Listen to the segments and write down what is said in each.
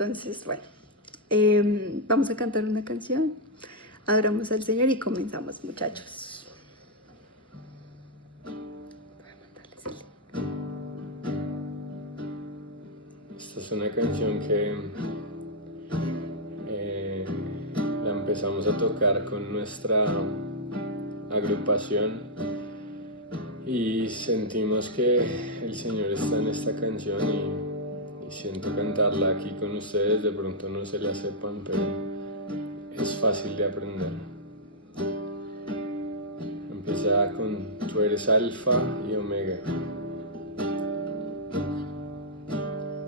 Entonces, bueno, vamos a cantar una canción, adoramos al Señor y comenzamos, muchachos. Esta es una canción que la empezamos a tocar con nuestra agrupación y sentimos que el Señor está en esta canción y siento cantarla aquí con ustedes. De pronto no se la sepan, pero es fácil de aprender. Empieza con tú eres alfa y omega.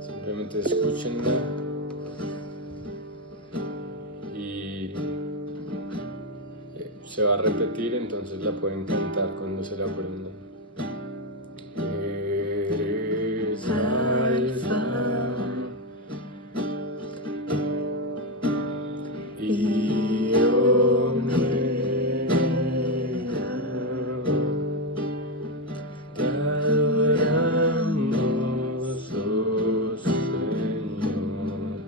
Simplemente escúchenla y se va a repetir, entonces la pueden cantar cuando se la aprendan. Eres alfa y omega, te adoramos, oh Señor,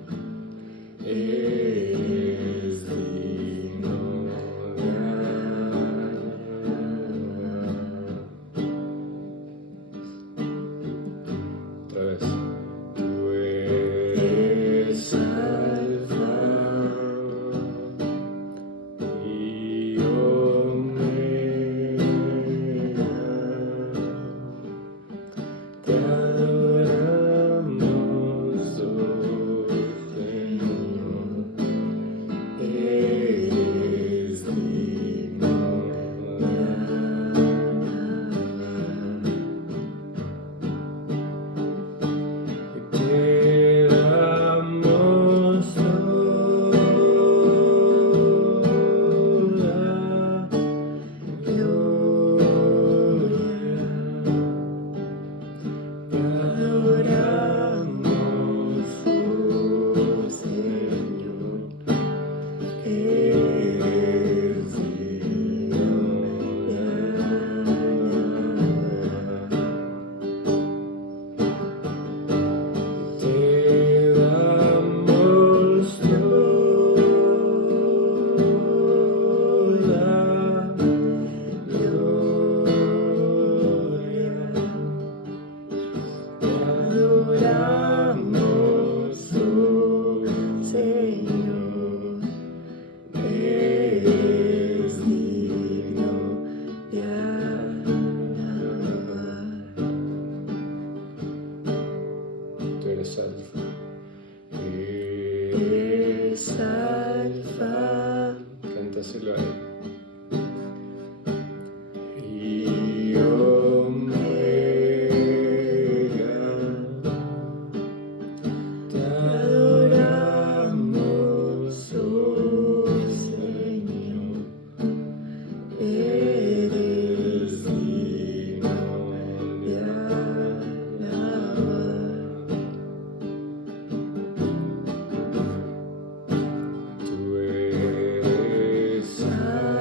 eres digno de alabar. Otra vez. Tú eres alfa y omega, te adoramos, oh Señor, eres digno de alabar. Y te damos toda gloria. Te adoramos, oh Señor, eres digno de alabar. Te damos toda gloria. Te adoramos, oh Señor, eres digno de alabar. Tú eres alfa. Eres alfa. Cántaselo a él. Y omega, te adoramos, oh Señor, eres digno de alabar. Tú eres alfa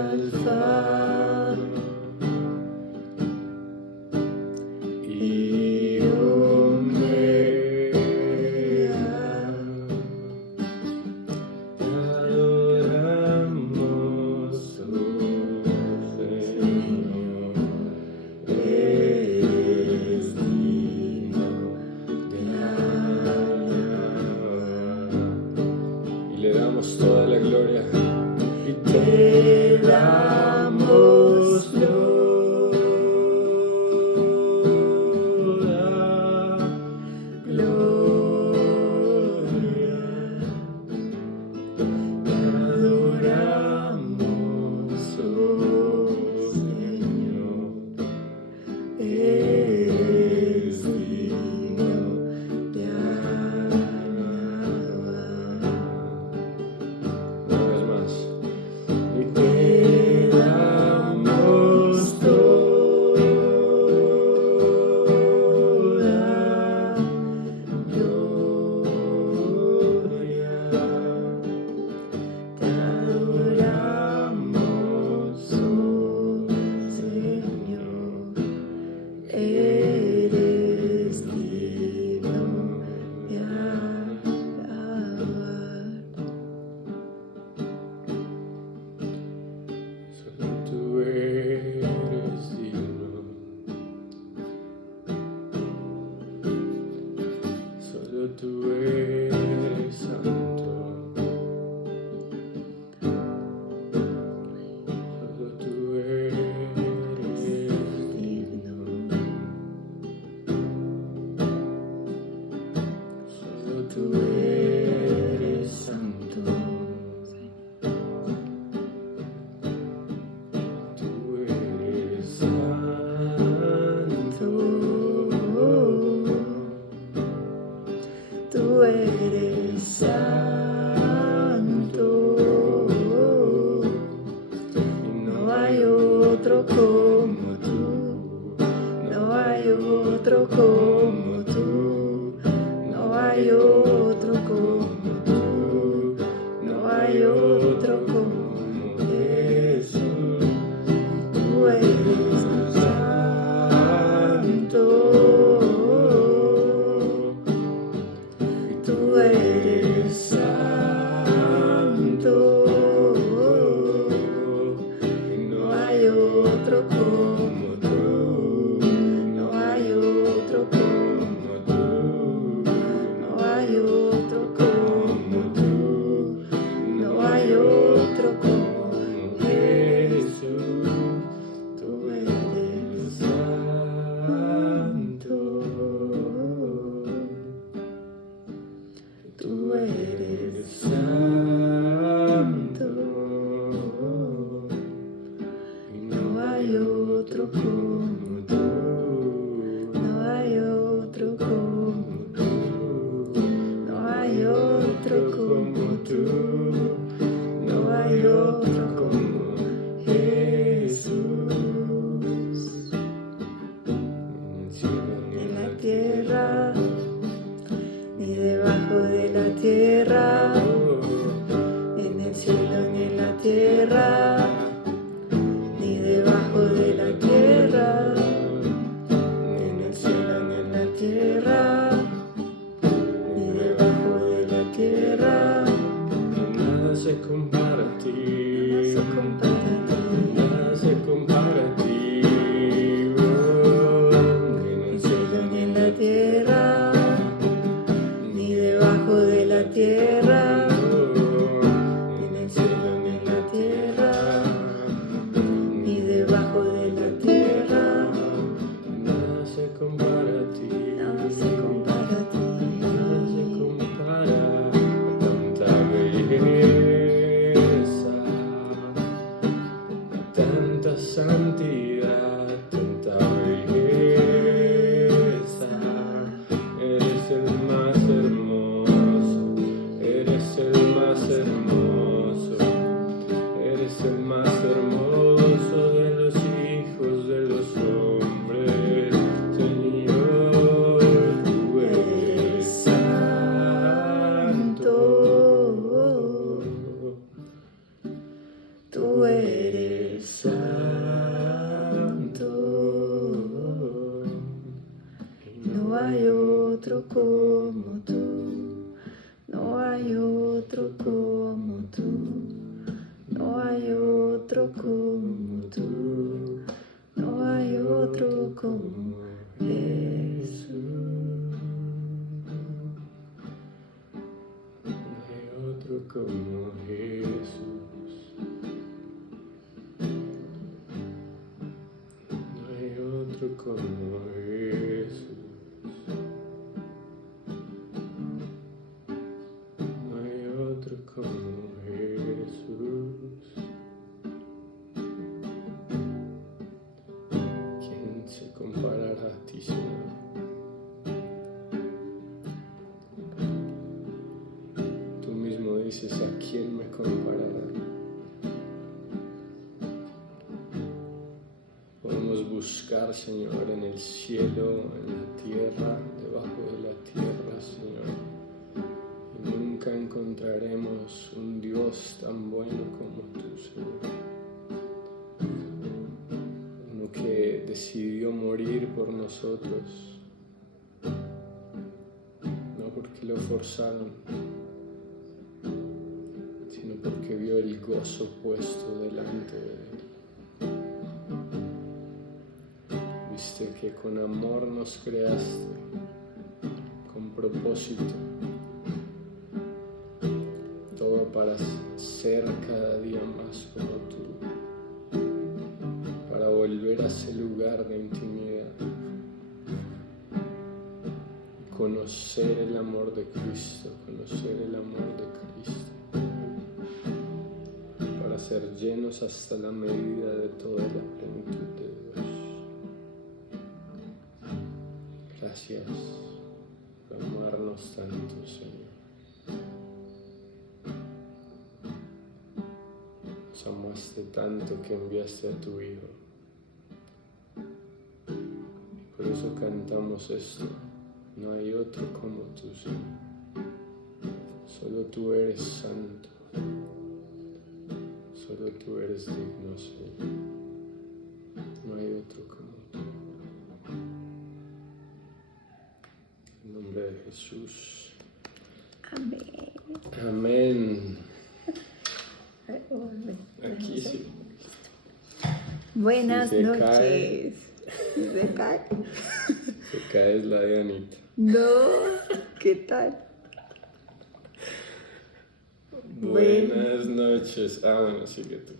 tú eres santo. Solo tú eres digno. Solo tú eres santo. Tú eres santo. Tú eres santo. Y No hay otro como tú. No hay otro como tú. No hay otro como tú. No hay otro como Jesús. Tú eres santo. Tú eres santo. No hay otro como tú. No hay otro como tú. No hay otro como tú. No hay otro como Jesús. Tú eres santo. Tú eres santo. Y no hay otro como tú. No hay otro como tú. No hay otro como tú. No hay otro como Jesús. En la tierra, ni debajo de la tierra, en el cielo ni en la tierra, ni debajo de la tierra, ni en el cielo ni en la tierra, ni debajo de la tierra. Nada se compara a ti. Nada se compara a ti. Nada se compara a ti. En el cielo ni en la tierra, ni debajo de la tierra, ni en el cielo ni en la tierra, ni debajo de la tierra. Nada se compara a ti. Nada se compara a ti. Nada se compara a tanta belleza, a tanta santidad, tanta belleza. Eres el más hermoso, eres el más hermoso, eres el más hermoso de los hijos de los hombres, Señor. Tú eres santo. Tú eres santo. No hay otro como tú. No hay otro como tú. No hay otro como tú. No hay otro como Jesús. No hay otro como Jesús. No hay otro como Jesús. No hay otro como Jesús. ¿Quién se comparará a ti, Señor? Tú mismo dices, ¿a quién me comparará? Podemos buscar, Señor, en el cielo, en la tierra, debajo de la tierra, Señor. Y nunca encontraremos un Dios tan bueno como tú, Señor. Uno que decidió morir por nosotros, no porque lo forzaron, sino porque vio el gozo puesto delante de él. Viste que con amor nos creaste, con propósito, para ser cada día más como tú, para volver a ese lugar de intimidad, conocer el amor de Cristo, conocer el amor de Cristo, para ser llenos hasta la medida de toda la plenitud de Dios. Gracias por amarnos tanto, Señor. Nos amaste tanto que enviaste a tu Hijo. Por eso cantamos esto. No hay otro como tú, Señor. Solo tú eres santo. Solo tú eres digno, Señor. No hay otro como tú. En nombre de Jesús. Amén. Amén. Aquí sí. Buenas Si se noches. cae. ¿Se cae? Se cae es la de Anita. No, ¿qué tal? Buenas noches. Bueno, sigue tú.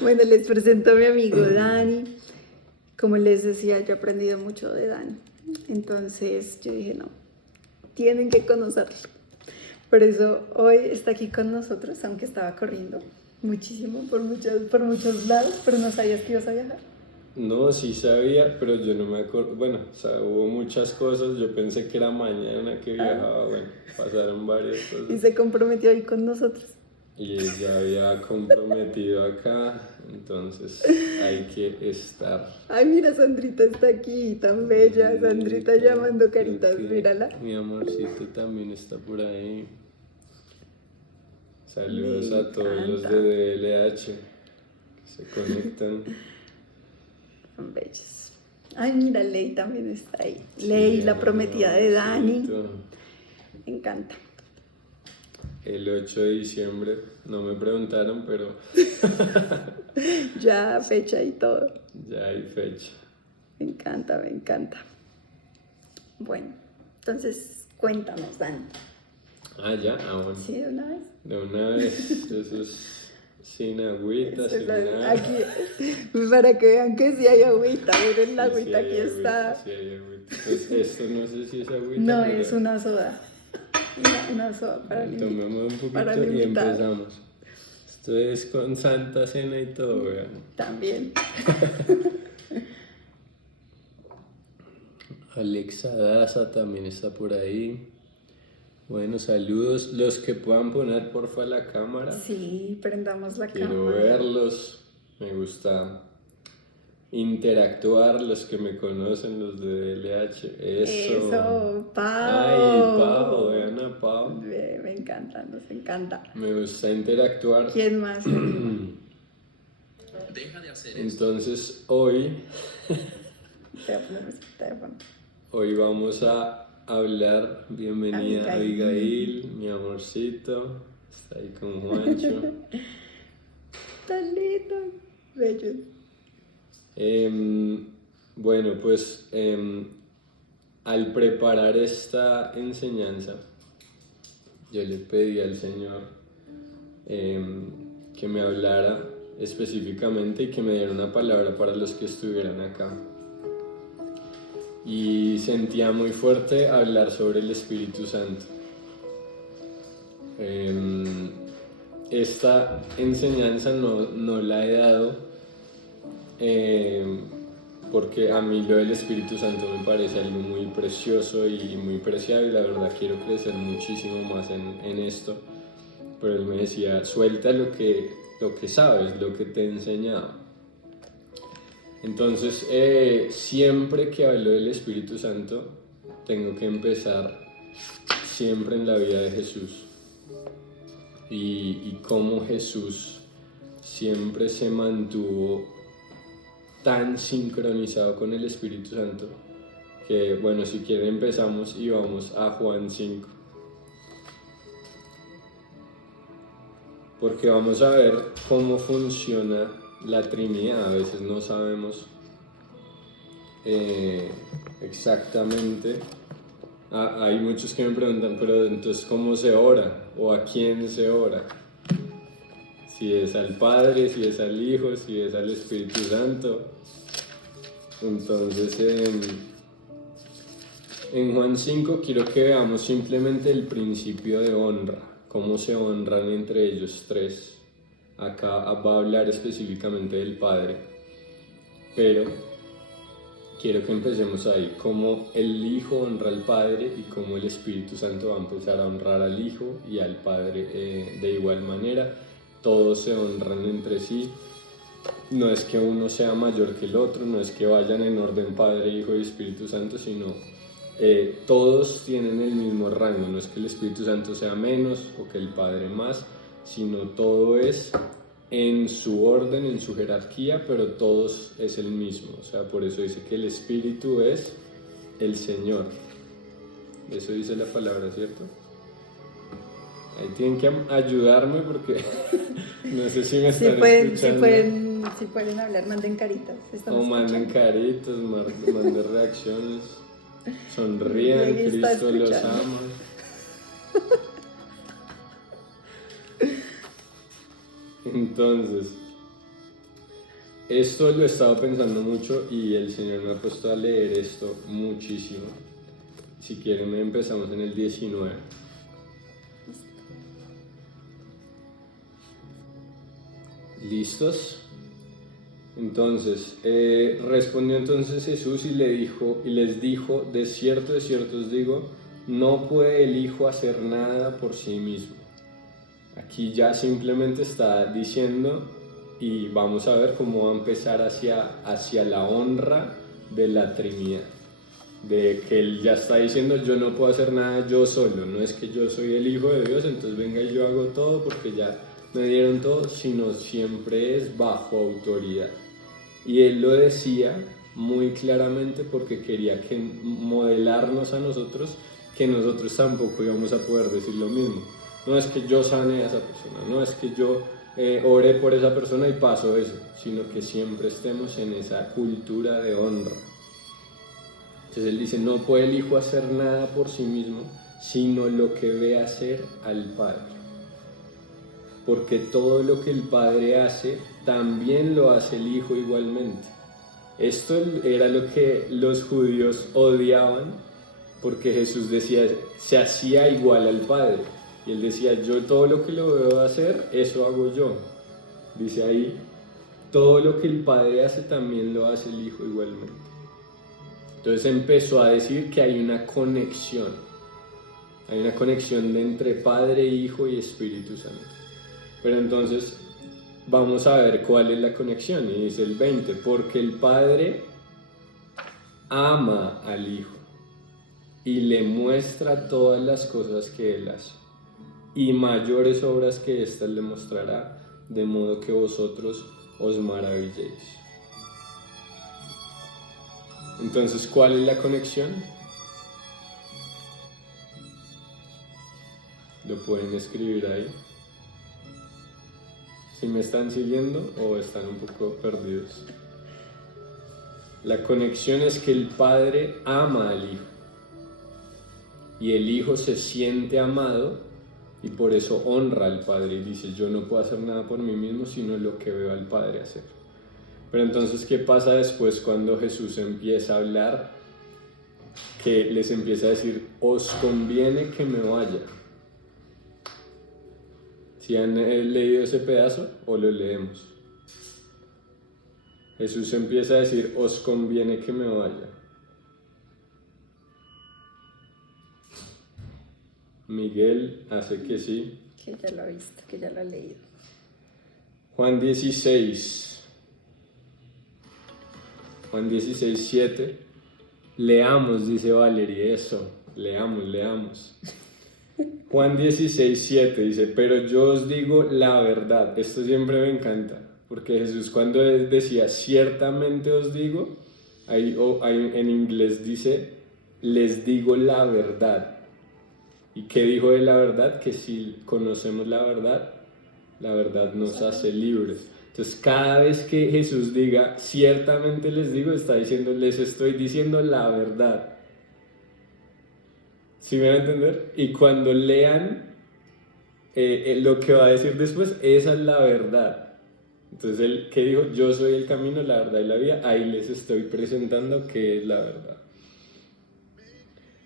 Bueno, les presento a mi amigo Dani. Como les decía, yo he aprendido mucho de Dani. Entonces yo dije, no, tienen que conocerlo. Por eso hoy está aquí con nosotros, aunque estaba corriendo muchísimo por muchos lados, pero no sabías que ibas a viajar. No, sí sabía, pero yo no me acuerdo. Bueno, o sea, hubo muchas cosas. Yo pensé que era mañana que viajaba. Bueno, pasaron varias Y cosas. se comprometió hoy con nosotros. Y ella había comprometido acá, entonces hay que estar. Ay, mira, Sandrita está aquí, tan bella. Sandrita llamando caritas, Creo que mírala. Mi amorcito también está por ahí. Saludos a todos los de DLH que se conectan. Son bellos. Ay, mira, Ley también está ahí. Ley, Sí, la prometida de Dani. amorcito. Me encanta. El 8 de diciembre, no me preguntaron, pero Ya, fecha y todo. ya hay fecha. Me encanta, me encanta. Bueno, entonces cuéntanos, Dani. Ya, bueno. ¿Sí, de una vez? De una vez, eso es sin agüita, Esto sin es nada. aquí, para que vean que sí hay agüita. Miren la Sí, agüita, hay aquí está. Sí hay agüita. Pues esto no sé si es agüita. No, pero es una soda. Una soda para el tomemos un para poquito el y invitado. empezamos. Esto es con Santa Cena y todo, vean. También. Alexa Daza también está por ahí. Bueno, saludos. Los que puedan poner porfa la cámara. Sí, prendamos la Quiero cámara. verlos. Me gusta interactuar, los que me conocen, los de DLH. Eso, Pau. Ay, Pau, vean a Pau. Me encanta, nos encanta. Me gusta interactuar. ¿Quién más? Deja de hacer Entonces hoy Teléfono. vamos a hablar. Bienvenida Abigail, mi amorcito. Está ahí con Juancho. Tan lindo. Bello. Bueno, pues al preparar esta enseñanza, yo le pedí al Señor que me hablara específicamente y que me diera una palabra para los que estuvieran acá. Y sentía muy fuerte hablar sobre el Espíritu Santo. Esta enseñanza no la he dado porque a mí lo del Espíritu Santo me parece algo muy precioso y muy preciado, y la verdad quiero crecer muchísimo más en esto. Pero él me decía, suelta lo que sabes, lo que te he enseñado. Entonces siempre que hablo del Espíritu Santo tengo que empezar siempre en la vida de Jesús y cómo Jesús siempre se mantuvo tan sincronizado con el Espíritu Santo que, bueno, si quieren empezamos y vamos a Juan 5, porque vamos a ver cómo funciona la Trinidad. A veces no sabemos exactamente Hay muchos que me preguntan, pero entonces ¿cómo se ora? ¿O a quién se ora? Si es al Padre, si es al Hijo, si es al Espíritu Santo. Entonces en Juan 5 quiero que veamos simplemente el principio de honra, cómo se honran entre ellos tres. Acá va a hablar específicamente del Padre, pero quiero que empecemos ahí, cómo el Hijo honra al Padre y cómo el Espíritu Santo va a empezar a honrar al Hijo y al Padre de igual manera. Todos se honran entre sí. No es que uno sea mayor que el otro, no es que vayan en orden Padre, Hijo y Espíritu Santo, sino todos tienen el mismo rango. No es que el Espíritu Santo sea menos o que el Padre más, sino todo es en su orden, en su jerarquía, pero todos es el mismo. O sea, por eso dice que el Espíritu es el Señor. Eso dice la palabra, ¿cierto? Ahí tienen que ayudarme porque no sé si me están escuchando. Si pueden hablar, manden caritas. O manden caritas, manden reacciones. Sonrían, Cristo los ama. Entonces, esto lo he estado pensando mucho y el Señor me ha puesto a leer esto muchísimo. Si quieren empezamos en el 19. ¿Listos? Entonces, respondió entonces Jesús y les dijo, de cierto os digo, no puede el Hijo hacer nada por sí mismo. Aquí ya simplemente está diciendo, y vamos a ver cómo va a empezar hacia la honra de la Trinidad. De que Él ya está diciendo, yo no puedo hacer nada yo solo, no es que yo soy el Hijo de Dios, entonces venga y yo hago todo porque ya me dieron todo, sino siempre es bajo autoridad. Y Él lo decía muy claramente porque quería modelarnos a nosotros, que nosotros tampoco íbamos a poder decir lo mismo. No es que yo sane a esa persona, no es que yo ore por esa persona y paso eso, sino que siempre estemos en esa cultura de honra. Entonces Él dice, no puede el Hijo hacer nada por sí mismo, sino lo que ve hacer al Padre. Porque todo lo que el Padre hace, también lo hace el Hijo igualmente. Esto era lo que los judíos odiaban, porque Jesús decía, se hacía igual al Padre. Y Él decía, yo todo lo que lo veo hacer, eso hago yo. Dice ahí, todo lo que el Padre hace, también lo hace el Hijo igualmente. Entonces empezó a decir que hay una conexión. Hay una conexión entre Padre, Hijo y Espíritu Santo. Pero entonces vamos a ver cuál es la conexión. Y dice el 20, porque el Padre ama al Hijo y le muestra todas las cosas que Él hace. Y mayores obras que éstas le mostrará, de modo que vosotros os maravilléis. Entonces, ¿cuál es la conexión? Lo pueden escribir ahí. Si me están siguiendo o están un poco perdidos. La conexión es que el Padre ama al Hijo. Y el Hijo se siente amado y por eso honra al Padre. Y dice, yo no puedo hacer nada por mí mismo, sino lo que veo al Padre hacer. Pero entonces, ¿qué pasa después cuando Jesús empieza a hablar? Que les empieza a decir, os conviene que me vaya. ¿Si han leído ese pedazo o lo leemos? Jesús empieza a decir, os conviene que me vaya. Miguel hace que sí. Que ya lo ha visto, que ya lo ha leído. Juan 16. Juan 16, 7. Leamos, dice Valerie, eso. Leamos. Juan 16, 7 dice, pero yo os digo la verdad. Esto siempre me encanta, porque Jesús cuando decía, ciertamente os digo, ahí en inglés dice, les digo la verdad. ¿Y qué dijo de la verdad? Que si conocemos la verdad nos hace libres. Entonces cada vez que Jesús diga, ciertamente les digo, está diciendo, les estoy diciendo la verdad. ¿Sí me van a entender? Y cuando lean lo que va a decir después, esa es la verdad. Entonces él que dijo, yo soy el camino, la verdad y la vida, ahí les estoy presentando qué es la verdad.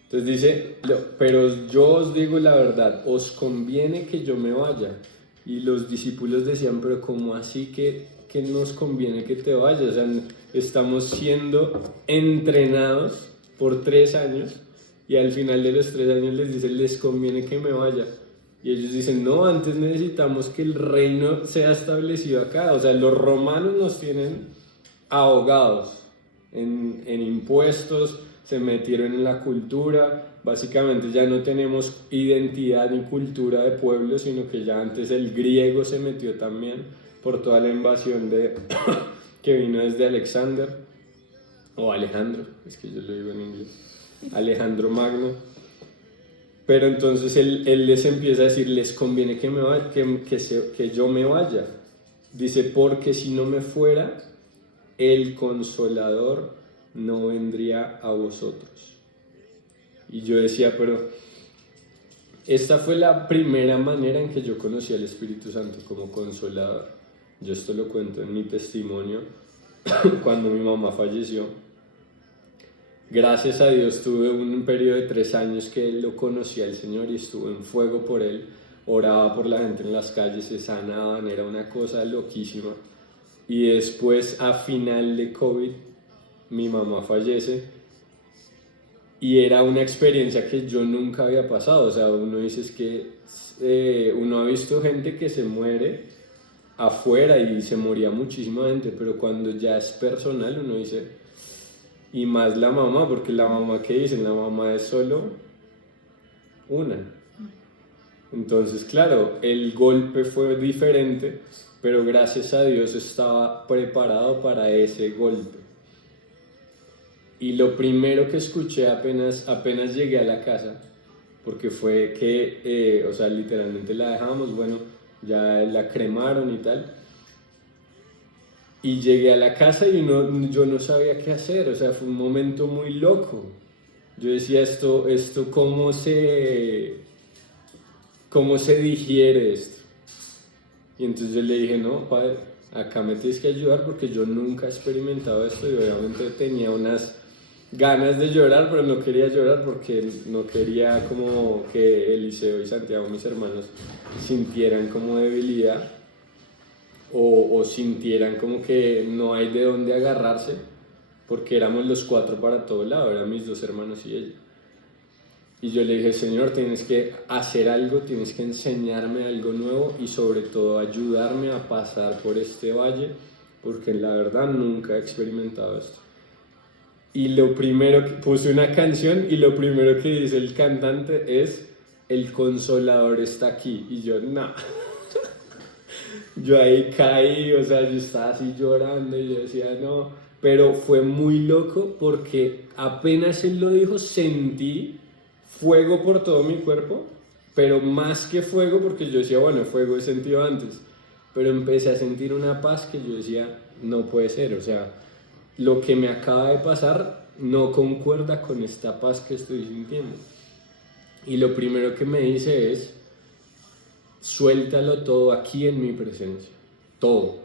Entonces dice, pero yo os digo la verdad, os conviene que yo me vaya. Y los discípulos decían, pero ¿cómo así que nos conviene que te vayas? O sea, estamos siendo entrenados por 3 años y al final de los 3 años les dice, les conviene que me vaya. Y ellos dicen, no, antes necesitamos que el reino sea establecido acá. O sea, los romanos nos tienen ahogados en impuestos, se metieron en la cultura, básicamente ya no tenemos identidad ni cultura de pueblo, sino que ya antes el griego se metió también por toda la invasión que vino desde Alexander, o Alejandro, es que yo lo digo en inglés, Alejandro Magno. Pero entonces él les empieza a decir, les conviene que yo me vaya. Dice, porque si no me fuera, el Consolador no vendría a vosotros. Y yo decía, pero esta fue la primera manera en que yo conocí al Espíritu Santo como Consolador. Yo esto lo cuento en mi testimonio cuando mi mamá falleció. Gracias a Dios tuve un periodo de 3 años que lo conocí al Señor y estuve en fuego por Él. Oraba por la gente en las calles, se sanaban, era una cosa loquísima. Y después, a final de COVID, mi mamá fallece y era una experiencia que yo nunca había pasado. O sea, uno dice es que uno ha visto gente que se muere afuera y se moría muchísima gente, pero cuando ya es personal uno dice, y más la mamá, porque la mamá, ¿qué dicen? La mamá es solo una. Entonces, claro, el golpe fue diferente, pero gracias a Dios estaba preparado para ese golpe. Y lo primero que escuché apenas llegué a la casa, porque fue que, o sea, literalmente la dejamos, bueno, ya la cremaron y tal. Y llegué a la casa y yo no sabía qué hacer, o sea, fue un momento muy loco. Yo decía, ¿cómo se digiere esto? Y entonces yo le dije, no, padre, acá me tienes que ayudar porque yo nunca he experimentado esto y obviamente tenía unas ganas de llorar, pero no quería llorar porque no quería como que Eliseo y Santiago, mis hermanos, sintieran como debilidad o sintieran como que no hay de dónde agarrarse, porque éramos los 4 para todo lado, eran mis 2 hermanos y ella. Y yo le dije, Señor, tienes que hacer algo, tienes que enseñarme algo nuevo y sobre todo ayudarme a pasar por este valle, porque la verdad nunca he experimentado esto. Y lo primero que puse una canción y lo primero que dice el cantante es, el Consolador está aquí. Y yo, no. Yo ahí caí, o sea, yo estaba así llorando y yo decía, no. Pero fue muy loco porque apenas él lo dijo, sentí fuego por todo mi cuerpo, pero más que fuego, porque yo decía, bueno, fuego he sentido antes, pero empecé a sentir una paz que yo decía, no puede ser, o sea, lo que me acaba de pasar no concuerda con esta paz que estoy sintiendo. Y lo primero que me dice es, suéltalo todo aquí en mi presencia, todo.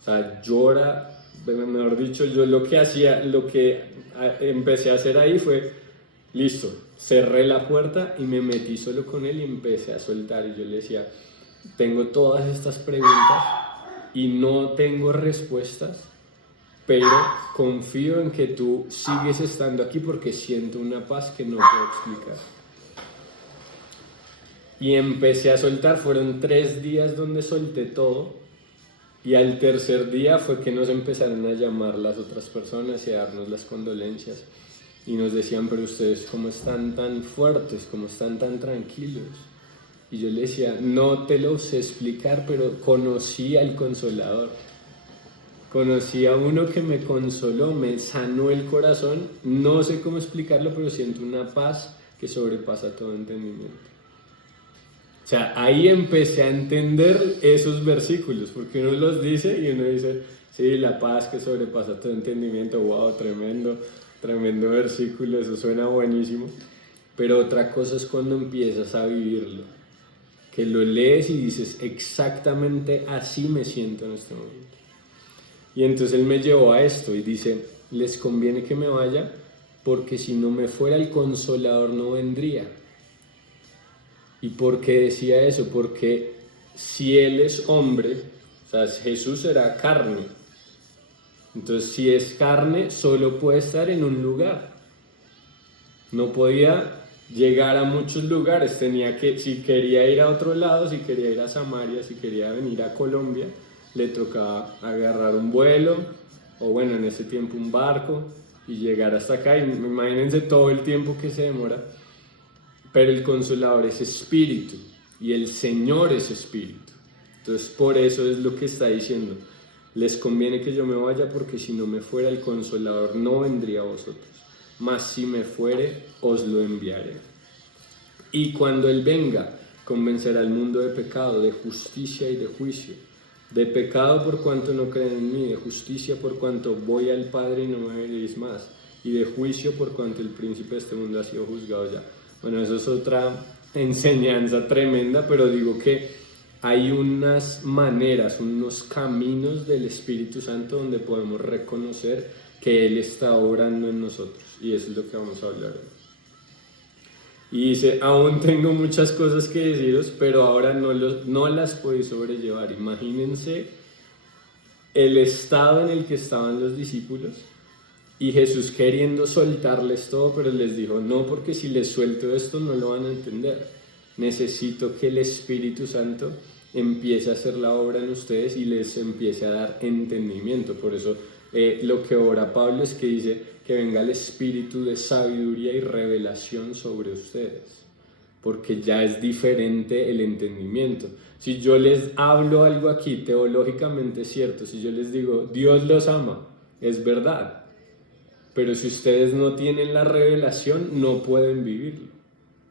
O sea, llora, mejor dicho, yo lo que empecé a hacer ahí fue, listo, cerré la puerta y me metí solo con él y empecé a soltar. Y yo le decía, tengo todas estas preguntas y no tengo respuestas, pero confío en que tú sigues estando aquí porque siento una paz que no puedo explicar. Y empecé a soltar, fueron 3 días donde solté todo y al tercer día fue que nos empezaron a llamar las otras personas y a darnos las condolencias y nos decían, pero ustedes cómo están tan fuertes, cómo están tan tranquilos. Y yo le decía, no te lo sé explicar, pero conocí al Consolador. Conocí a uno que me consoló, me sanó el corazón, no sé cómo explicarlo, pero siento una paz que sobrepasa todo entendimiento. O sea, ahí empecé a entender esos versículos, porque uno los dice y uno dice, sí, la paz que sobrepasa todo entendimiento, wow, tremendo versículo, eso suena buenísimo. pero otra cosa es cuando empiezas a vivirlo, que lo lees y dices, exactamente así me siento en este momento. Y entonces él me llevó a esto y dice, les conviene que me vaya, porque si no me fuera el Consolador no vendría. ¿Y por qué decía eso? Porque si él es hombre, o sea, Jesús era carne. Entonces, si es carne, solo puede estar en un lugar. No podía llegar a muchos lugares. Tenía que, si quería ir a otro lado, si quería ir a Samaria, si quería venir a Colombia, le tocaba agarrar un vuelo, o bueno, en ese tiempo un barco, y llegar hasta acá. Y imagínense todo el tiempo que se demora. Pero el Consolador es espíritu y el Señor es espíritu. Entonces por eso es lo que está diciendo. Les conviene que yo me vaya, porque si no me fuera el Consolador no vendría a vosotros. Mas si me fuere, os lo enviaré. Y cuando Él venga, convencerá al mundo de pecado, de justicia y de juicio. De pecado por cuanto no creen en mí, de justicia por cuanto voy al Padre y no me veréis más, y de juicio por cuanto el príncipe de este mundo ha sido juzgado ya. Bueno, eso es otra enseñanza tremenda, pero digo que hay unas maneras, unos caminos del Espíritu Santo donde podemos reconocer que Él está obrando en nosotros, y eso es lo que vamos a hablar hoy. Y dice, aún tengo muchas cosas que deciros, pero ahora no las podéis sobrellevar. Imagínense el estado en el que estaban los discípulos y Jesús queriendo soltarles todo, pero les dijo, no, porque si les suelto esto no lo van a entender. Necesito que el Espíritu Santo empiece a hacer la obra en ustedes y les empiece a dar entendimiento. Por eso lo que ora Pablo es que dice que venga el espíritu de sabiduría y revelación sobre ustedes, porque ya es diferente el entendimiento. Si yo les hablo algo aquí teológicamente cierto, si yo les digo Dios los ama, es verdad, pero si ustedes no tienen la revelación no pueden vivirlo,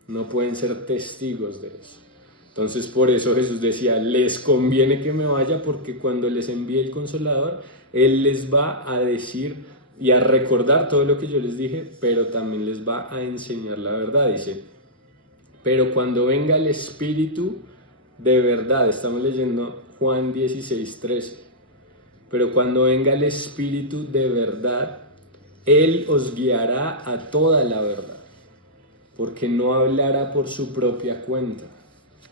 no pueden ser testigos de eso. Entonces por eso Jesús decía, les conviene que me vaya, porque cuando les envíe el Consolador, Él les va a decir y a recordar todo lo que yo les dije, pero también les va a enseñar la verdad. Dice, pero cuando venga el Espíritu de verdad, estamos leyendo Juan 16:13, pero cuando venga el Espíritu de verdad, Él os guiará a toda la verdad, porque no hablará por su propia cuenta,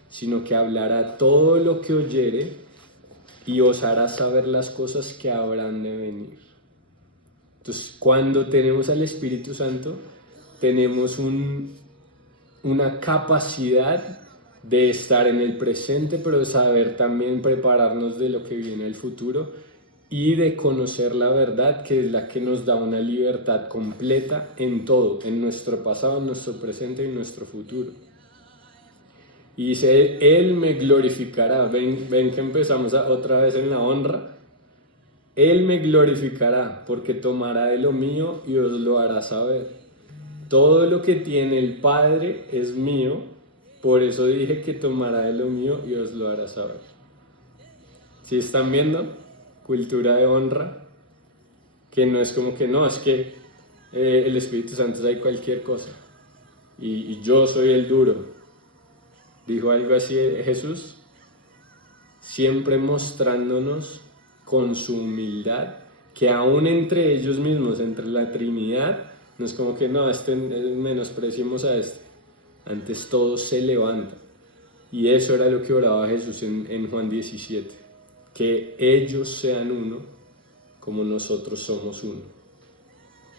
sino que hablará todo lo que oyere y os hará saber las cosas que habrán de venir. Entonces, cuando tenemos al Espíritu Santo, tenemos una capacidad de estar en el presente, pero de saber también prepararnos de lo que viene al futuro y de conocer la verdad, que es la que nos da una libertad completa en todo, en nuestro pasado, en nuestro presente y en nuestro futuro. Y dice, Él me glorificará. Ven que empezamos otra vez en la honra. Él me glorificará, porque tomará de lo mío y os lo hará saber. Todo lo que tiene el Padre es mío, por eso dije que tomará de lo mío y os lo hará saber. ¿Sí están viendo? Cultura de honra, que no es como que no, es que el Espíritu Santo sabe cualquier cosa y yo soy el duro. Dijo algo así Jesús, siempre mostrándonos con su humildad, que aún entre ellos mismos, entre la Trinidad, no es como que no, menospreciemos a este. Antes todos se levantan. Y eso era lo que oraba Jesús en Juan 17. Que ellos sean uno como nosotros somos uno.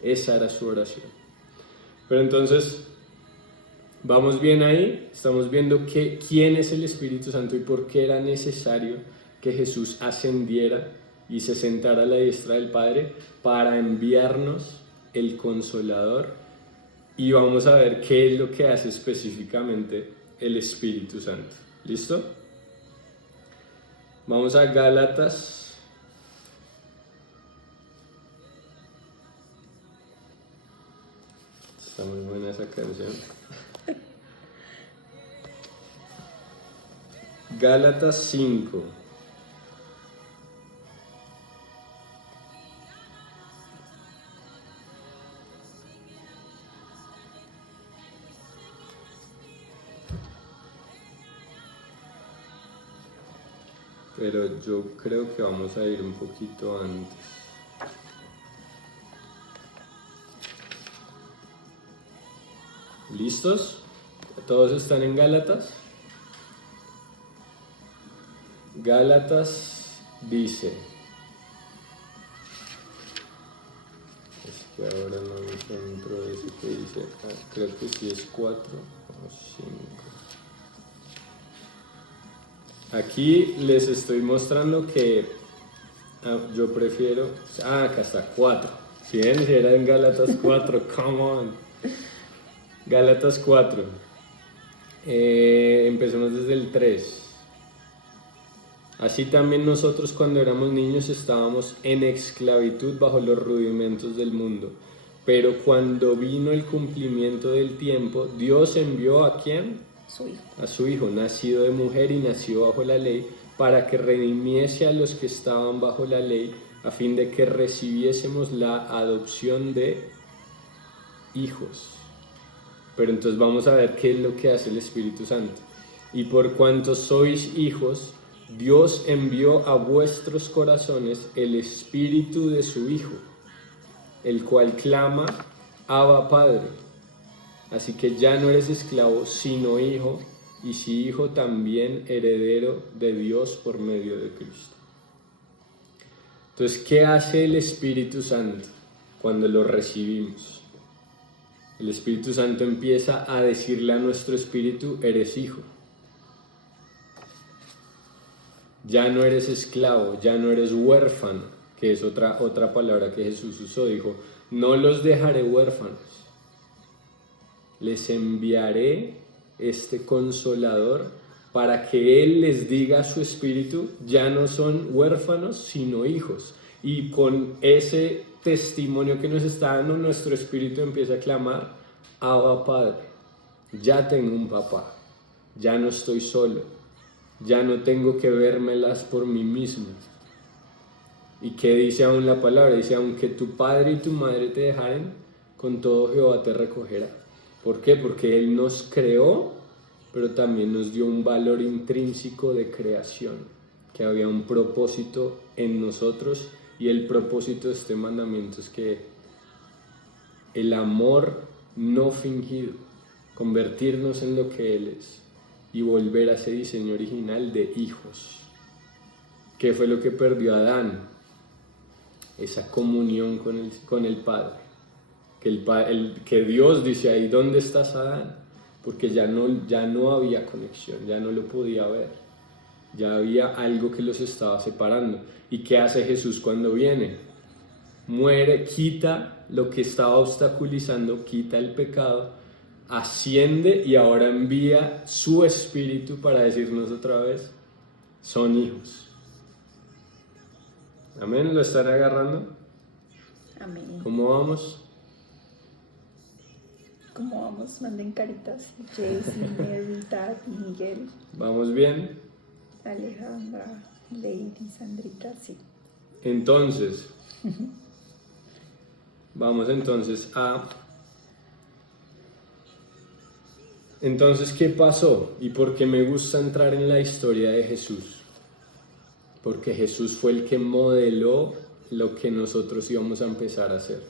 Esa era su oración. Pero entonces, vamos bien ahí. Estamos viendo quién es el Espíritu Santo y por qué era necesario que Jesús ascendiera y se sentara a la diestra del Padre para enviarnos el Consolador. Y vamos a ver qué es lo que hace específicamente el Espíritu Santo. ¿Listo? Vamos a Gálatas. Está muy buena esa canción. Gálatas 5. pero yo creo que vamos a ir un poquito antes. ¿Listos? ¿Todos están en Gálatas? Gálatas dice, es que ahora no encuentro ese que dice, creo que sí es 4 o 5. Aquí les estoy mostrando que yo prefiero, acá está 4. Si ven, si era en Gálatas 4, come on. Gálatas 4. Empecemos desde el 3. Así también nosotros cuando éramos niños estábamos en esclavitud bajo los rudimentos del mundo. Pero cuando vino el cumplimiento del tiempo, Dios envió ¿a quién? Su hijo. A su hijo, nacido de mujer y nacido bajo la ley, para que redimiese a los que estaban bajo la ley, a fin de que recibiésemos la adopción de hijos. Pero entonces vamos a ver qué es lo que hace el Espíritu Santo. Y por cuanto sois hijos, Dios envió a vuestros corazones el Espíritu de su Hijo, el cual clama, Abba Padre. Así que ya no eres esclavo, sino hijo, y si hijo también heredero de Dios por medio de Cristo. Entonces, ¿qué hace el Espíritu Santo cuando lo recibimos? El Espíritu Santo empieza a decirle a nuestro espíritu, eres hijo. Ya no eres esclavo, ya no eres huérfano, que es otra palabra que Jesús usó. Dijo, no los dejaré huérfanos, les enviaré este Consolador para que Él les diga a su espíritu, ya no son huérfanos, sino hijos. Y con ese testimonio que nos está dando, nuestro espíritu empieza a clamar, Abba Padre, ya tengo un papá, ya no estoy solo, ya no tengo que vérmelas por mí mismo. ¿Y qué dice aún la palabra? Dice, aunque tu padre y tu madre te dejaren, con todo Jehová te recogerá. ¿Por qué? Porque Él nos creó, pero también nos dio un valor intrínseco de creación, que había un propósito en nosotros, y el propósito de este mandamiento es que el amor no fingido, convertirnos en lo que Él es y volver a ese diseño original de hijos. ¿Qué fue lo que perdió Adán? Esa comunión con el Padre. Que Dios dice ahí, ¿dónde estás, Adán? Porque ya no había conexión, ya no lo podía ver. Ya había algo que los estaba separando. ¿Y qué hace Jesús cuando viene? Muere, quita lo que estaba obstaculizando, quita el pecado, asciende y ahora envía su Espíritu para decirnos otra vez, son hijos. Amén, ¿lo están agarrando? Amén. ¿Cómo vamos? ¿Cómo vamos? Manden caritas. Jessy, Mary, Tati, Miguel. ¿Vamos bien? Alejandra, Lady, Sandrita, sí. Entonces, vamos entonces a... Entonces, ¿qué pasó? ¿Y por qué me gusta entrar en la historia de Jesús? Porque Jesús fue el que modeló lo que nosotros íbamos a empezar a hacer.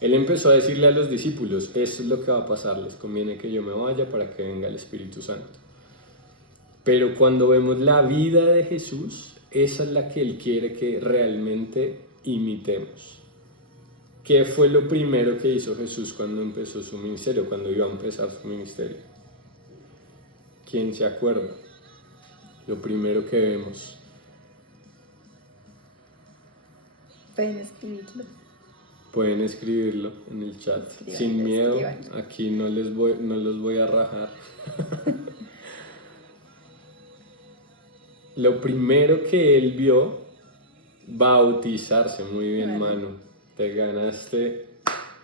Él empezó a decirle a los discípulos, esto es lo que va a pasar, les conviene que yo me vaya para que venga el Espíritu Santo. Pero cuando vemos la vida de Jesús, esa es la que Él quiere que realmente imitemos. ¿Qué fue lo primero que hizo Jesús cuando empezó su ministerio, cuando iba a empezar su ministerio? ¿Quién se acuerda? Lo primero que vemos. Pueden escribirlo. Pueden escribirlo en el chat. Escriban, sin miedo, escriban. aquí no los voy a rajar. Lo primero que él vio, bautizarse. Muy bien, Bueno. Manu. Te ganaste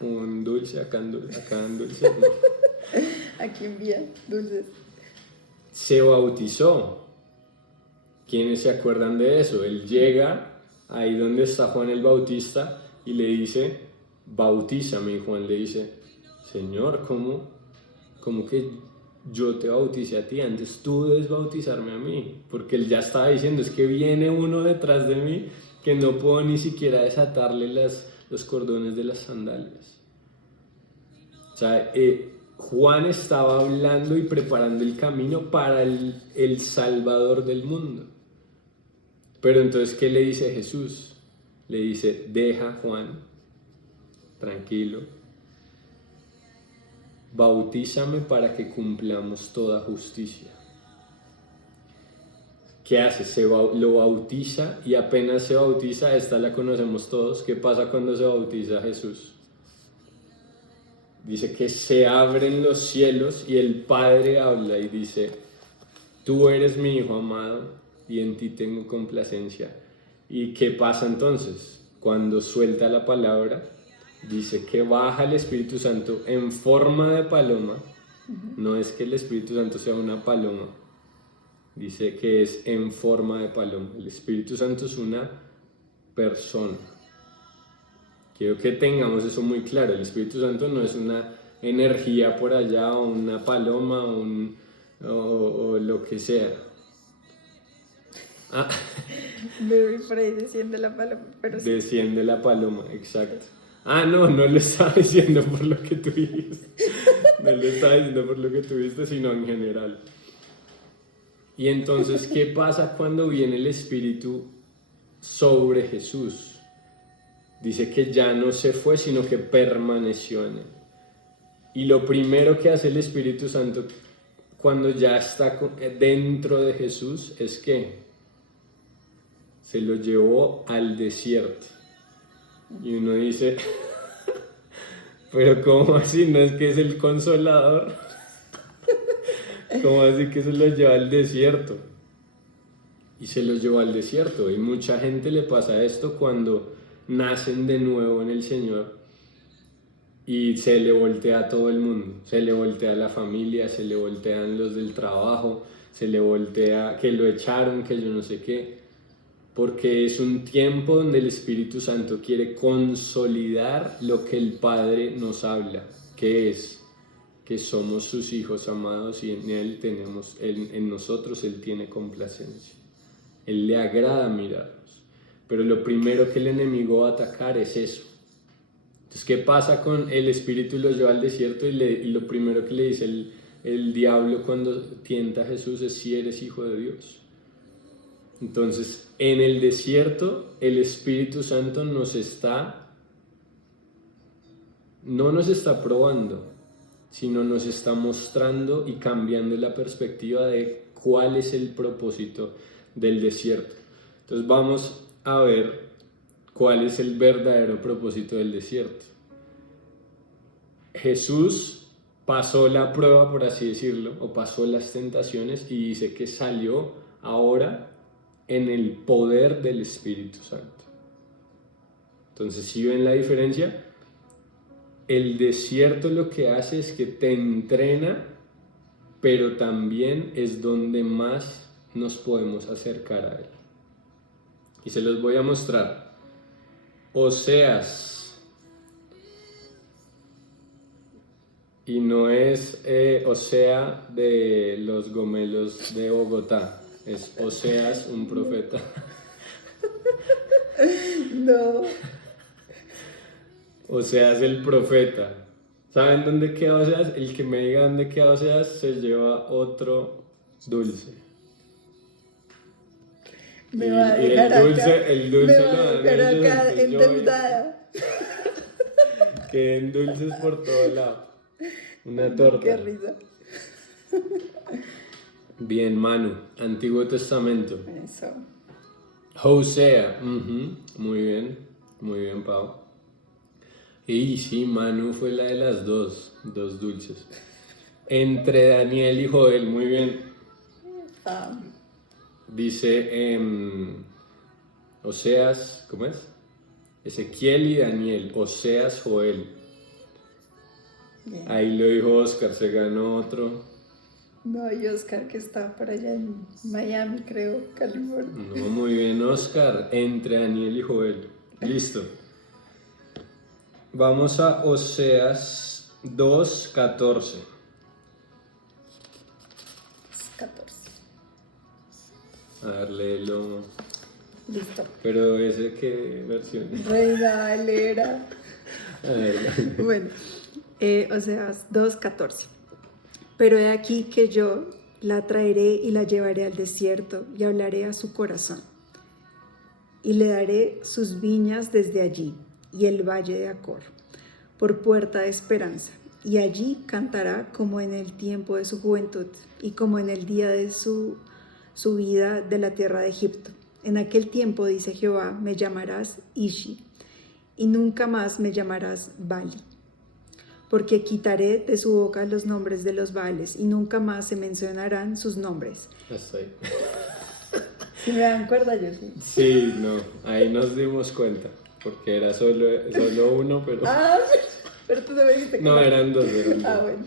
un dulce, acá en dulce. ¿No? Aquí envía dulces. Se bautizó. ¿Quiénes se acuerdan de eso? Él llega ahí donde está Juan el Bautista y le dice, bautízame. Y Juan le dice, Señor, ¿cómo que yo te bauticé a ti, antes tú debes bautizarme a mí, porque él ya estaba diciendo, es que viene uno detrás de mí que no puedo ni siquiera desatarle los cordones de las sandalias. O sea, Juan estaba hablando y preparando el camino para el Salvador del mundo. Pero entonces, ¿qué le dice Jesús? Le dice, deja Juan, tranquilo, bautízame para que cumplamos toda justicia. ¿Qué hace? Lo bautiza, y apenas se bautiza, esta la conocemos todos. ¿Qué pasa cuando se bautiza Jesús? Dice que se abren los cielos y el Padre habla y dice, tú eres mi Hijo amado y en ti tengo complacencia. ¿Y qué pasa entonces? Cuando suelta la palabra, dice que baja el Espíritu Santo en forma de paloma. No es que el Espíritu Santo sea una paloma, dice que es en forma de paloma. El Espíritu Santo es una persona. Quiero que tengamos eso muy claro. El Espíritu Santo no es una energía por allá, o una paloma, o lo que sea. Me vi por ahí, desciende la paloma, pero sí. Desciende la paloma, exacto. No lo estaba diciendo por lo que tú dijiste. No lo estaba diciendo por lo que tú viste, sino en general. Y entonces, ¿qué pasa cuando viene el Espíritu sobre Jesús? Dice que ya no se fue, sino que permaneció en él. Y lo primero que hace el Espíritu Santo cuando ya está dentro de Jesús es que se lo llevó al desierto. Y uno dice, pero ¿cómo así? ¿No es que es el Consolador? ¿Cómo así que se lo lleva al desierto? Y se lo llevó al desierto. Y mucha gente le pasa esto cuando nacen de nuevo en el Señor y se le voltea a todo el mundo. Se le voltea la familia, se le voltean los del trabajo, se le voltea que lo echaron, que yo no sé qué. Porque es un tiempo donde el Espíritu Santo quiere consolidar lo que el Padre nos habla, que es que somos sus hijos amados y en Él tenemos, en nosotros Él tiene complacencia. Él le agrada mirarnos. Pero lo primero que el enemigo va a atacar es eso. Entonces, ¿qué pasa con el Espíritu? Lo lleva al desierto y lo primero que le dice el diablo cuando tienta a Jesús es si eres hijo de Dios. Entonces, en el desierto, el Espíritu Santo no nos está probando, sino nos está mostrando y cambiando la perspectiva de cuál es el propósito del desierto. Entonces, vamos a ver cuál es el verdadero propósito del desierto. Jesús pasó la prueba, por así decirlo, o pasó las tentaciones y dice que salió ahora en el poder del Espíritu Santo. Entonces, ¿sí ven la diferencia? El desierto lo que hace es que te entrena, pero también es donde más nos podemos acercar a Él. Y se los voy a mostrar. Oseas. Y no es Osea de los gomelos de Bogotá. Es Oseas, un profeta. No. Oseas el profeta. ¿Saben dónde queda Oseas? El que me diga dónde queda Oseas se lleva otro dulce. Me va a dejar acá. El dulce me va a dejar acá endeudada. Queden dulces por todo lado. Una torta. Qué risa. Bien, Manu. Antiguo Testamento. Eso. Hosea. Muy bien, Pau. Y sí, Manu fue la de las dos dulces. Entre Daniel y Joel, muy bien. Dice Oseas, ¿cómo es? Ezequiel y Daniel, Oseas, Joel. Bien. Ahí lo dijo Oscar, se ganó otro. No, y Oscar que está por allá en Miami, creo, California. No, muy bien, Oscar, entre Daniel y Joel. Listo. Vamos a Oseas 2:14. a darle lo... Listo. Pero ese, ¿qué versión? Reina Valera. A ver. Bueno, Oseas 2:14. Pero he aquí que yo la traeré y la llevaré al desierto y hablaré a su corazón. Y le daré sus viñas desde allí y el valle de Acor, por puerta de esperanza. Y allí cantará como en el tiempo de su juventud y como en el día de su vida de la tierra de Egipto. En aquel tiempo, dice Jehová, me llamarás Ishi, y nunca más me llamarás Bali, porque quitaré de su boca los nombres de los Baales, y nunca más se mencionarán sus nombres. Hasta ahí. Si me dan cuerda, yo sí. Sí, no, ahí nos dimos cuenta, porque era solo uno, pero... Ah, pero tú no me dijiste que No, eran dos. Ah, bueno.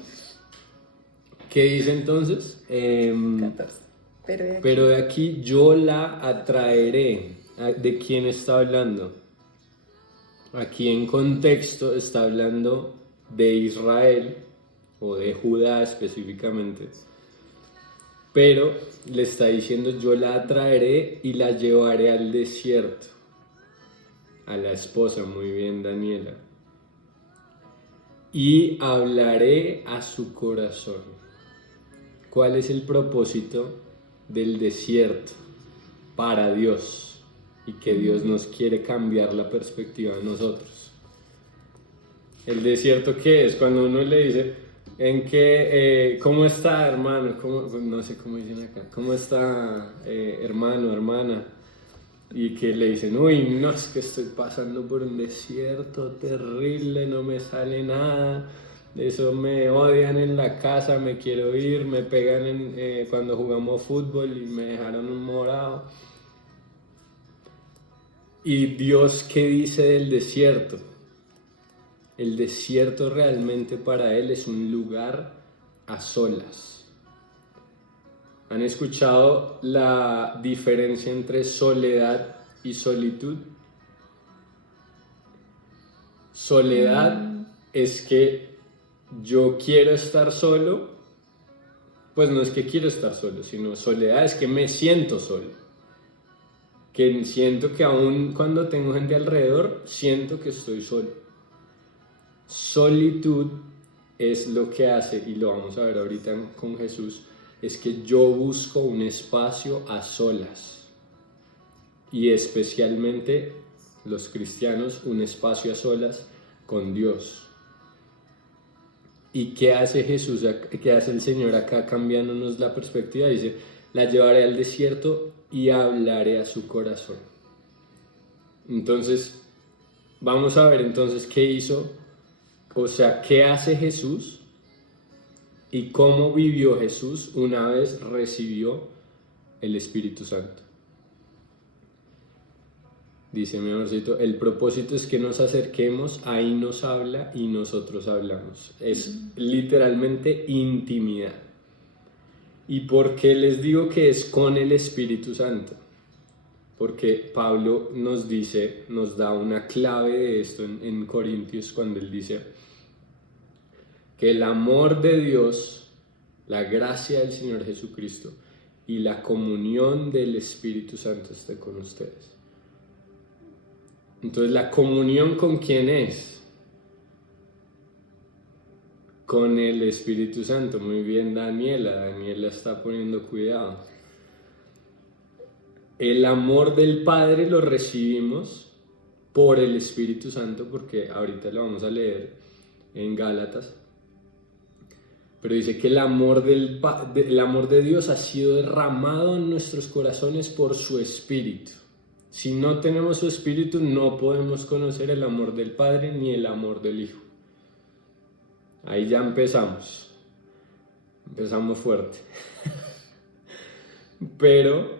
¿Qué dice entonces? 14. Pero de aquí yo la atraeré. ¿De quién está hablando? Aquí en contexto está hablando de Israel o de Judá específicamente. Pero le está diciendo yo la atraeré y la llevaré al desierto. A la esposa, muy bien, Daniela. Y hablaré a su corazón. ¿Cuál es el propósito del desierto para Dios? Y que Dios nos quiere cambiar la perspectiva de nosotros. ¿El desierto qué es? Cuando uno le dice, ¿cómo está, hermano? No sé cómo dicen acá. ¿Cómo está, hermano, hermana? Y que le dicen, uy, no, es que estoy pasando por un desierto terrible, no me sale nada, eso me odian en la casa, me quiero ir, me pegan cuando jugamos fútbol y me dejaron un morado. ¿Y Dios qué dice del desierto? El desierto realmente para Él es un lugar a solas. ¿Han escuchado la diferencia entre soledad y solitud? Soledad es que yo quiero estar solo, pues no es que quiero estar solo, sino soledad es que me siento solo. Que siento que aún cuando tengo gente alrededor, siento que estoy solo. Solitud es lo que hace, y lo vamos a ver ahorita con Jesús, es que yo busco un espacio a solas, y especialmente los cristianos, un espacio a solas con Dios. ¿Y qué hace Jesús? ¿Qué hace el Señor acá cambiándonos la perspectiva? Dice, la llevaré al desierto y hablaré a su corazón. Entonces, vamos a ver entonces qué hizo, o sea, qué hace Jesús y cómo vivió Jesús una vez recibió el Espíritu Santo. Dice mi amorcito, el propósito es que nos acerquemos, ahí nos habla y nosotros hablamos. Es literalmente intimidad. ¿Y por qué les digo que es con el Espíritu Santo? Porque Pablo nos dice, nos da una clave de esto en Corintios cuando él dice que el amor de Dios, la gracia del Señor Jesucristo y la comunión del Espíritu Santo esté con ustedes. Entonces, ¿la comunión con quién es? Con el Espíritu Santo. Muy bien, Daniela está poniendo cuidado. El amor del Padre lo recibimos por el Espíritu Santo, porque ahorita lo vamos a leer en Gálatas. Pero dice que el amor de Dios ha sido derramado en nuestros corazones por su Espíritu. Si no tenemos su Espíritu, no podemos conocer el amor del Padre ni el amor del Hijo. Ahí ya empezamos fuerte. Pero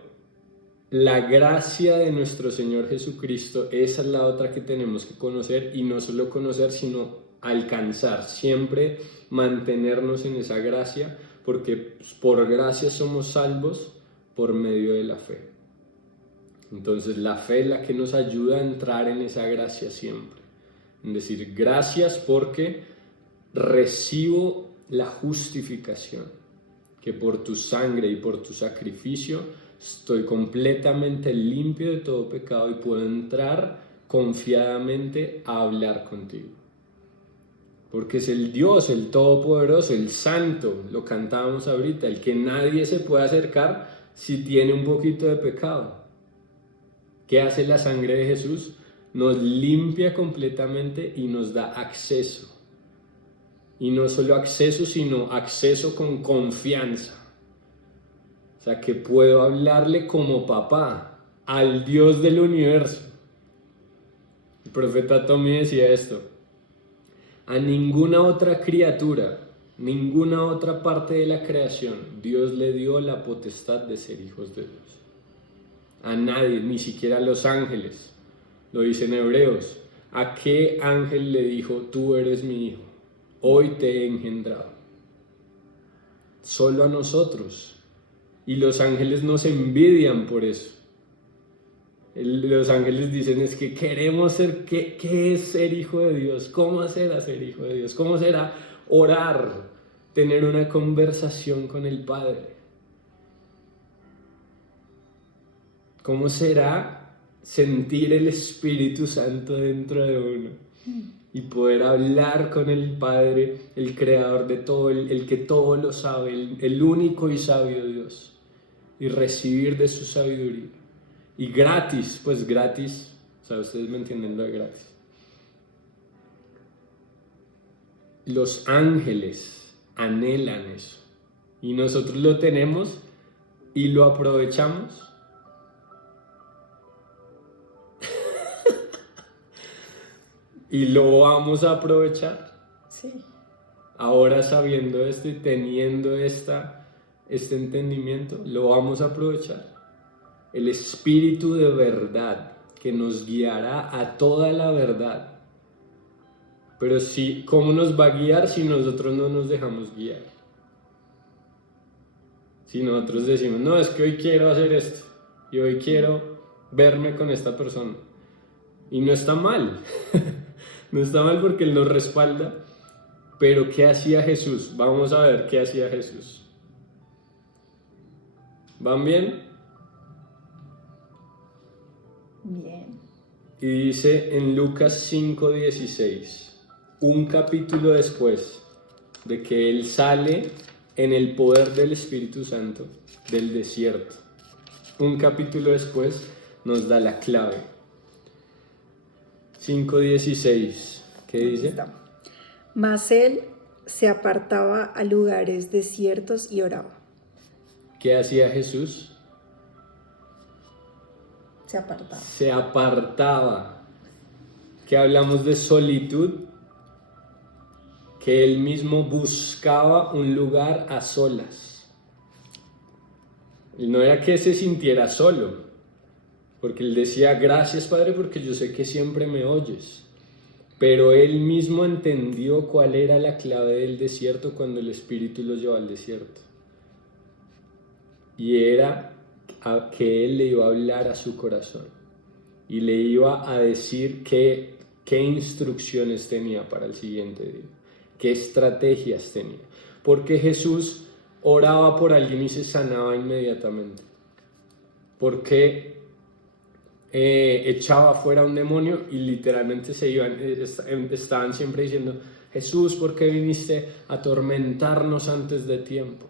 la gracia de nuestro Señor Jesucristo, esa es la otra que tenemos que conocer, y no solo conocer, sino alcanzar, siempre mantenernos en esa gracia, porque por gracia somos salvos por medio de la fe. Entonces la fe es la que nos ayuda a entrar en esa gracia siempre, en decir gracias porque recibo la justificación. que por tu sangre y por tu sacrificio estoy completamente limpio de todo pecado y puedo entrar confiadamente a hablar contigo. Porque es el Dios, el Todopoderoso, el Santo, lo cantábamos ahorita, el que nadie se puede acercar si tiene un poquito de pecado. ¿Qué hace la sangre de Jesús? Nos limpia completamente y nos da acceso. Y no solo acceso, sino acceso con confianza. O sea, que puedo hablarle como papá al Dios del universo. El profeta Tommy decía esto: a ninguna otra criatura, ninguna otra parte de la creación, Dios le dio la potestad de ser hijos de Dios. A nadie, ni siquiera a los ángeles. Lo dice en Hebreos. ¿A qué ángel le dijo, tú eres mi hijo? Hoy te he engendrado. Solo a nosotros. Y los ángeles nos envidian por eso. Los ángeles dicen, es que queremos ser, ¿qué es ser hijo de Dios? ¿Cómo será ser hijo de Dios? ¿Cómo será orar? Tener una conversación con el Padre. ¿Cómo será sentir el Espíritu Santo dentro de uno? Y poder hablar con el Padre, el Creador de todo, el que todo lo sabe, el único y sabio Dios. Y recibir de su sabiduría. Y gratis, pues gratis, o sea, ustedes me entienden lo de gratis. Los ángeles anhelan eso. Y nosotros lo tenemos y lo aprovechamos. Y lo vamos a aprovechar. Sí. Ahora sabiendo esto y teniendo este entendimiento, lo vamos a aprovechar. El Espíritu de verdad que nos guiará a toda la verdad. Pero ¿cómo nos va a guiar si nosotros no nos dejamos guiar? Si nosotros decimos, no, es que hoy quiero hacer esto y hoy quiero verme con esta persona. Y no está mal. No está mal porque Él nos respalda. Pero ¿qué hacía Jesús? Vamos a ver qué hacía Jesús. ¿Van bien? Bien. Y dice en Lucas 5:16, un capítulo después de que Él sale en el poder del Espíritu Santo del desierto. Un capítulo después nos da la clave. 5:16, ¿qué dice? Mas él se apartaba a lugares desiertos y oraba. ¿Qué hacía Jesús? Se apartaba. Se apartaba. Que hablamos de solitud, que él mismo buscaba un lugar a solas. Y no era que se sintiera solo, porque él decía, gracias Padre, porque yo sé que siempre me oyes. Pero él mismo entendió cuál era la clave del desierto cuando el Espíritu lo llevó al desierto. Y era que él le iba a hablar a su corazón y le iba a decir qué instrucciones tenía para el siguiente día, qué estrategias tenía. Porque Jesús oraba por alguien y se sanaba inmediatamente. Porque echaba fuera un demonio y literalmente estaban siempre diciendo, Jesús, ¿por qué viniste a atormentarnos antes de tiempo?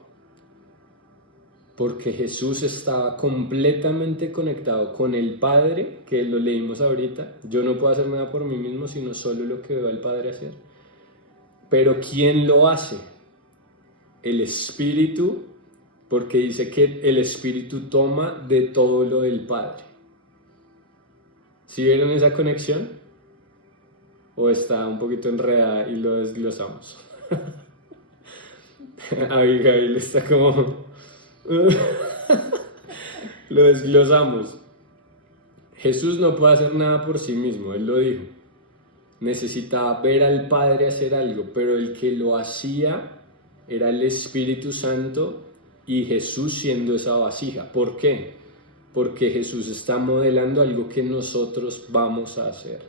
Porque Jesús estaba completamente conectado con el Padre, que lo leímos ahorita. Yo no puedo hacer nada por mí mismo, sino solo lo que veo al Padre hacer. Pero ¿quién lo hace? El Espíritu, porque dice que el Espíritu toma de todo lo del Padre. ¿Sí vieron esa conexión? ¿O está un poquito enredada y lo desglosamos? Abigail está como... Lo desglosamos. Jesús no puede hacer nada por sí mismo, Él lo dijo. Necesitaba ver al Padre hacer algo, pero el que lo hacía era el Espíritu Santo y Jesús siendo esa vasija. ¿Por qué? Porque Jesús está modelando algo que nosotros vamos a hacer.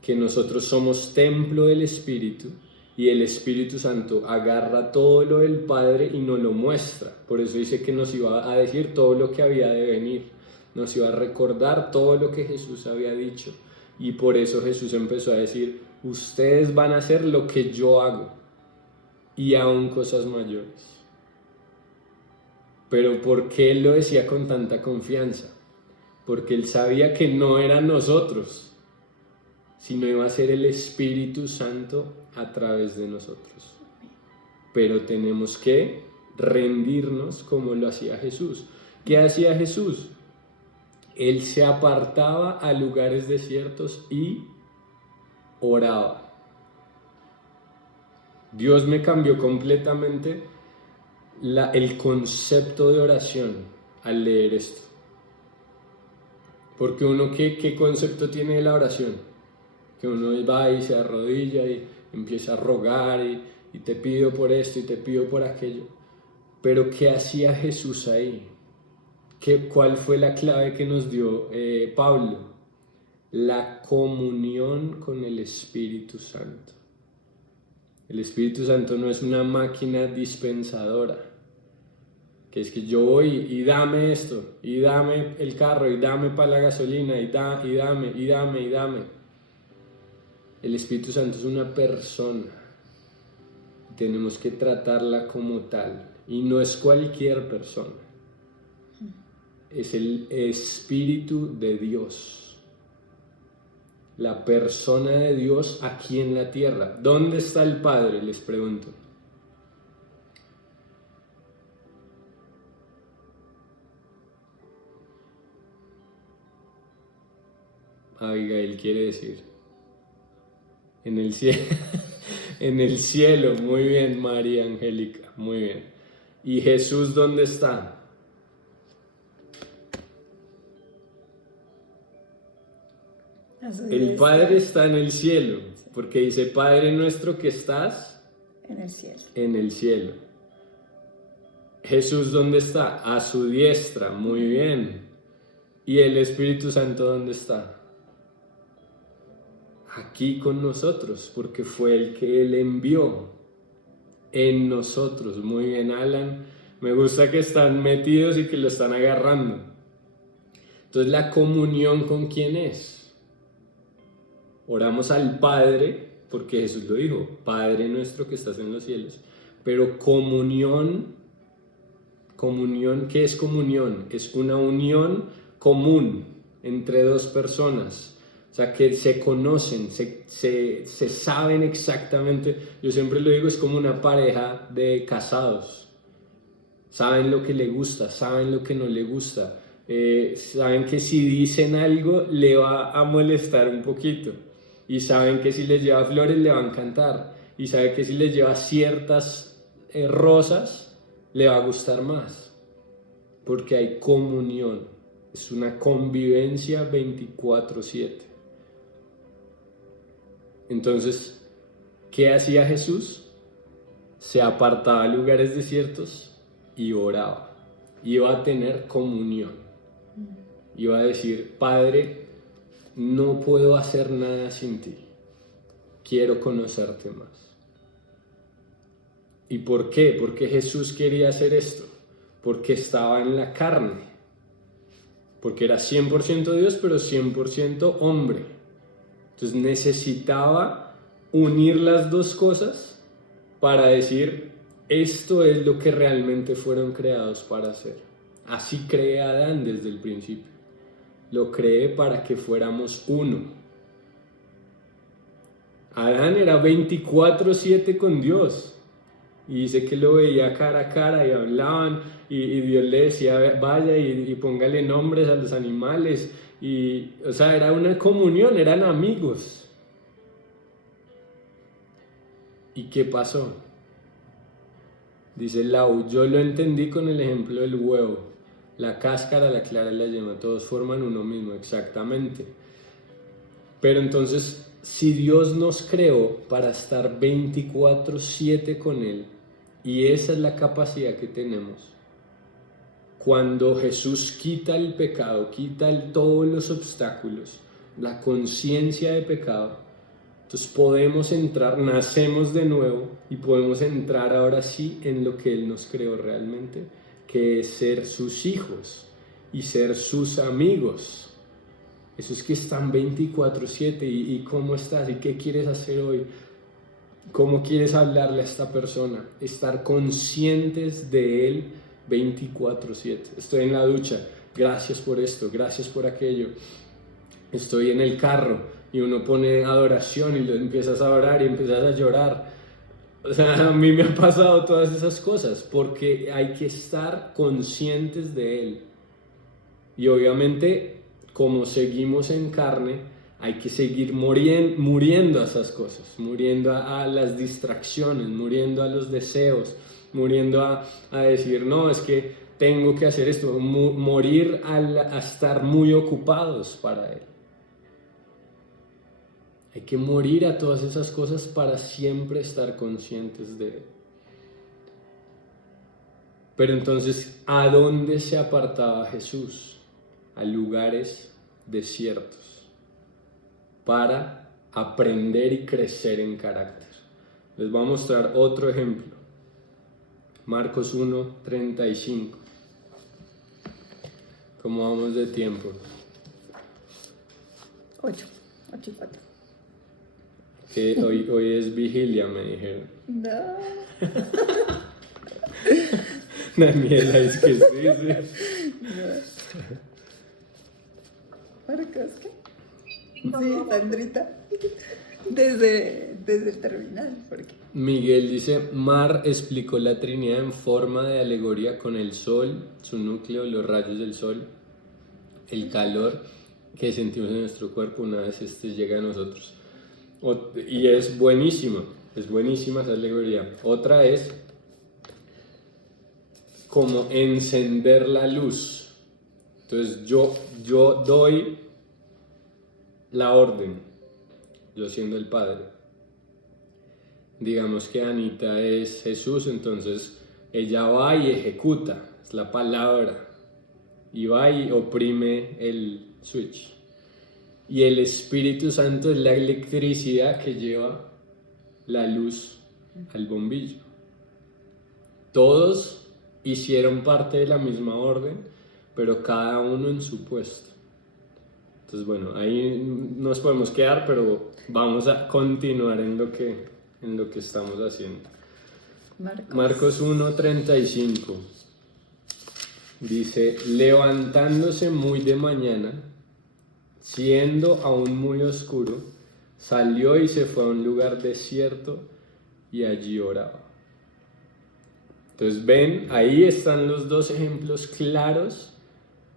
Que nosotros somos templo del Espíritu y el Espíritu Santo agarra todo lo del Padre y nos lo muestra. Por eso dice que nos iba a decir todo lo que había de venir, nos iba a recordar todo lo que Jesús había dicho. Y por eso Jesús empezó a decir: ustedes van a hacer lo que yo hago y aún cosas mayores. Pero ¿por qué él lo decía con tanta confianza? Porque él sabía que no eran nosotros, sino iba a ser el Espíritu Santo a través de nosotros. Pero tenemos que rendirnos como lo hacía Jesús. ¿Qué hacía Jesús? Él se apartaba a lugares desiertos y oraba. Dios me cambió completamente el concepto de oración al leer esto. Porque uno, ¿qué concepto tiene de la oración? Que uno va y se arrodilla y empieza a rogar y te pido por esto y te pido por aquello. Pero ¿qué hacía Jesús ahí? ¿Cuál fue la clave que nos dio Pablo? La comunión con el Espíritu Santo. El Espíritu Santo no es una máquina dispensadora, que es que yo voy y dame esto, y dame el carro, y dame para la gasolina, y dame. El Espíritu Santo es una persona. Tenemos que tratarla como tal. Y no es cualquier persona. Es el Espíritu de Dios. La persona de Dios aquí en la tierra. ¿Dónde está el Padre? Les pregunto. Abigail quiere decir. En el cielo. En el cielo. Muy bien, María Angélica. Muy bien. ¿Y Jesús dónde está? El Padre está en el cielo, porque dice: Padre nuestro que estás en el cielo. En el cielo. Jesús ¿dónde está? A su diestra. Muy bien. ¿Y el Espíritu Santo dónde está? Aquí con nosotros, porque fue el que Él envió en nosotros. Muy bien, Alan. Me gusta que están metidos y que lo están agarrando. Entonces, la comunión, ¿con quién es? Oramos al Padre, porque Jesús lo dijo: Padre nuestro que estás en los cielos. Pero comunión, ¿qué es comunión? Es una unión común entre dos personas. O sea, que se conocen, se saben exactamente. Yo siempre lo digo, es como una pareja de casados. Saben lo que le gusta, saben lo que no le gusta. Saben que si dicen algo le va a molestar un poquito. Y saben que si les lleva flores le va a encantar. Y saben que si les lleva ciertas rosas le va a gustar más. Porque hay comunión. Es una convivencia 24/7. Entonces, ¿qué hacía Jesús? Se apartaba a lugares desiertos y oraba. Iba a tener comunión. Iba a decir: Padre, no puedo hacer nada sin ti. Quiero conocerte más. ¿Y por qué? Porque Jesús quería hacer esto. Porque estaba en la carne. Porque era 100% Dios, pero 100% hombre. Entonces necesitaba unir las dos cosas para decir: esto es lo que realmente fueron creados para hacer. Así cree Adán desde el principio. Lo creé para que fuéramos uno. Adán era 24/7 con Dios. Y dice que lo veía cara a cara y hablaban. Y Dios le decía: vaya y póngale nombres a los animales. O sea, era una comunión, eran amigos. ¿Y qué pasó? Dice Lau: yo lo entendí con el ejemplo del huevo. La cáscara, la clara y la yema, todos forman uno mismo, exactamente. Pero entonces, si Dios nos creó para estar 24/7 con Él, y esa es la capacidad que tenemos, cuando Jesús quita el pecado, quita todos los obstáculos, la conciencia de pecado, Entonces podemos entrar, nacemos de nuevo y podemos entrar ahora sí en lo que Él nos creó realmente, que es ser sus hijos y ser sus amigos. Esos que están 24/7 y cómo estás y qué quieres hacer hoy, cómo quieres hablarle a esta persona, estar conscientes de Él 24/7. Estoy en la ducha, gracias por esto, gracias por aquello. Estoy en el carro y uno pone adoración y lo empiezas a orar y empiezas a llorar. O sea, a mí me han pasado todas esas cosas porque hay que estar conscientes de Él. Y obviamente, como seguimos en carne, hay que seguir muriendo a esas cosas, muriendo a las distracciones, muriendo a los deseos, muriendo a decir, no, es que tengo que hacer esto, morir a estar muy ocupados para Él. Hay que morir a todas esas cosas para siempre estar conscientes de Él. Pero entonces, ¿a dónde se apartaba Jesús? A lugares desiertos para aprender y crecer en carácter. Les voy a mostrar otro ejemplo. Marcos 1:35. ¿Cómo vamos de tiempo? 8:04. Que hoy es vigilia, me dijeron. No. Daniela, es que sí. Marcos, ¿qué? Sí, Sandrita. Desde el terminal, ¿por qué? Miguel dice, Mar explicó la Trinidad en forma de alegoría con el sol, su núcleo, los rayos del sol, el calor que sentimos en nuestro cuerpo una vez este llega a nosotros. Y es buenísima esa alegoría. Otra es como encender la luz. Entonces yo doy la orden, yo siendo el Padre. Digamos que Anita es Jesús, entonces ella va y ejecuta, es la palabra, y va y oprime el switch. Y el Espíritu Santo es la electricidad que lleva la luz al bombillo. Todos hicieron parte de la misma orden, pero cada uno en su puesto. Entonces, bueno, ahí nos podemos quedar, pero vamos a continuar en lo que estamos haciendo. Marcos 1:35 dice, levantándose muy de mañana, siendo aún muy oscuro, salió y se fue a un lugar desierto y allí oraba. Entonces ven, ahí están los dos ejemplos claros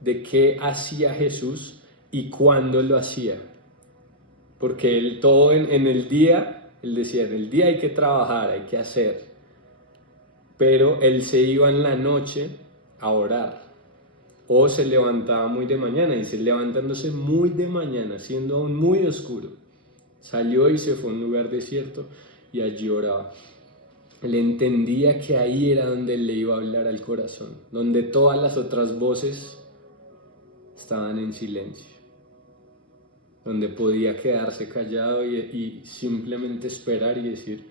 de qué hacía Jesús y cuándo lo hacía. Porque él todo en el día, él decía, en el día hay que trabajar, hay que hacer. Pero él se iba en la noche a orar. O se levantaba muy de mañana, y levantándose muy de mañana, siendo aún muy oscuro, salió y se fue a un lugar desierto y allí oraba. Él entendía que ahí era donde él le iba a hablar al corazón, donde todas las otras voces estaban en silencio, donde podía quedarse callado y simplemente esperar y decir,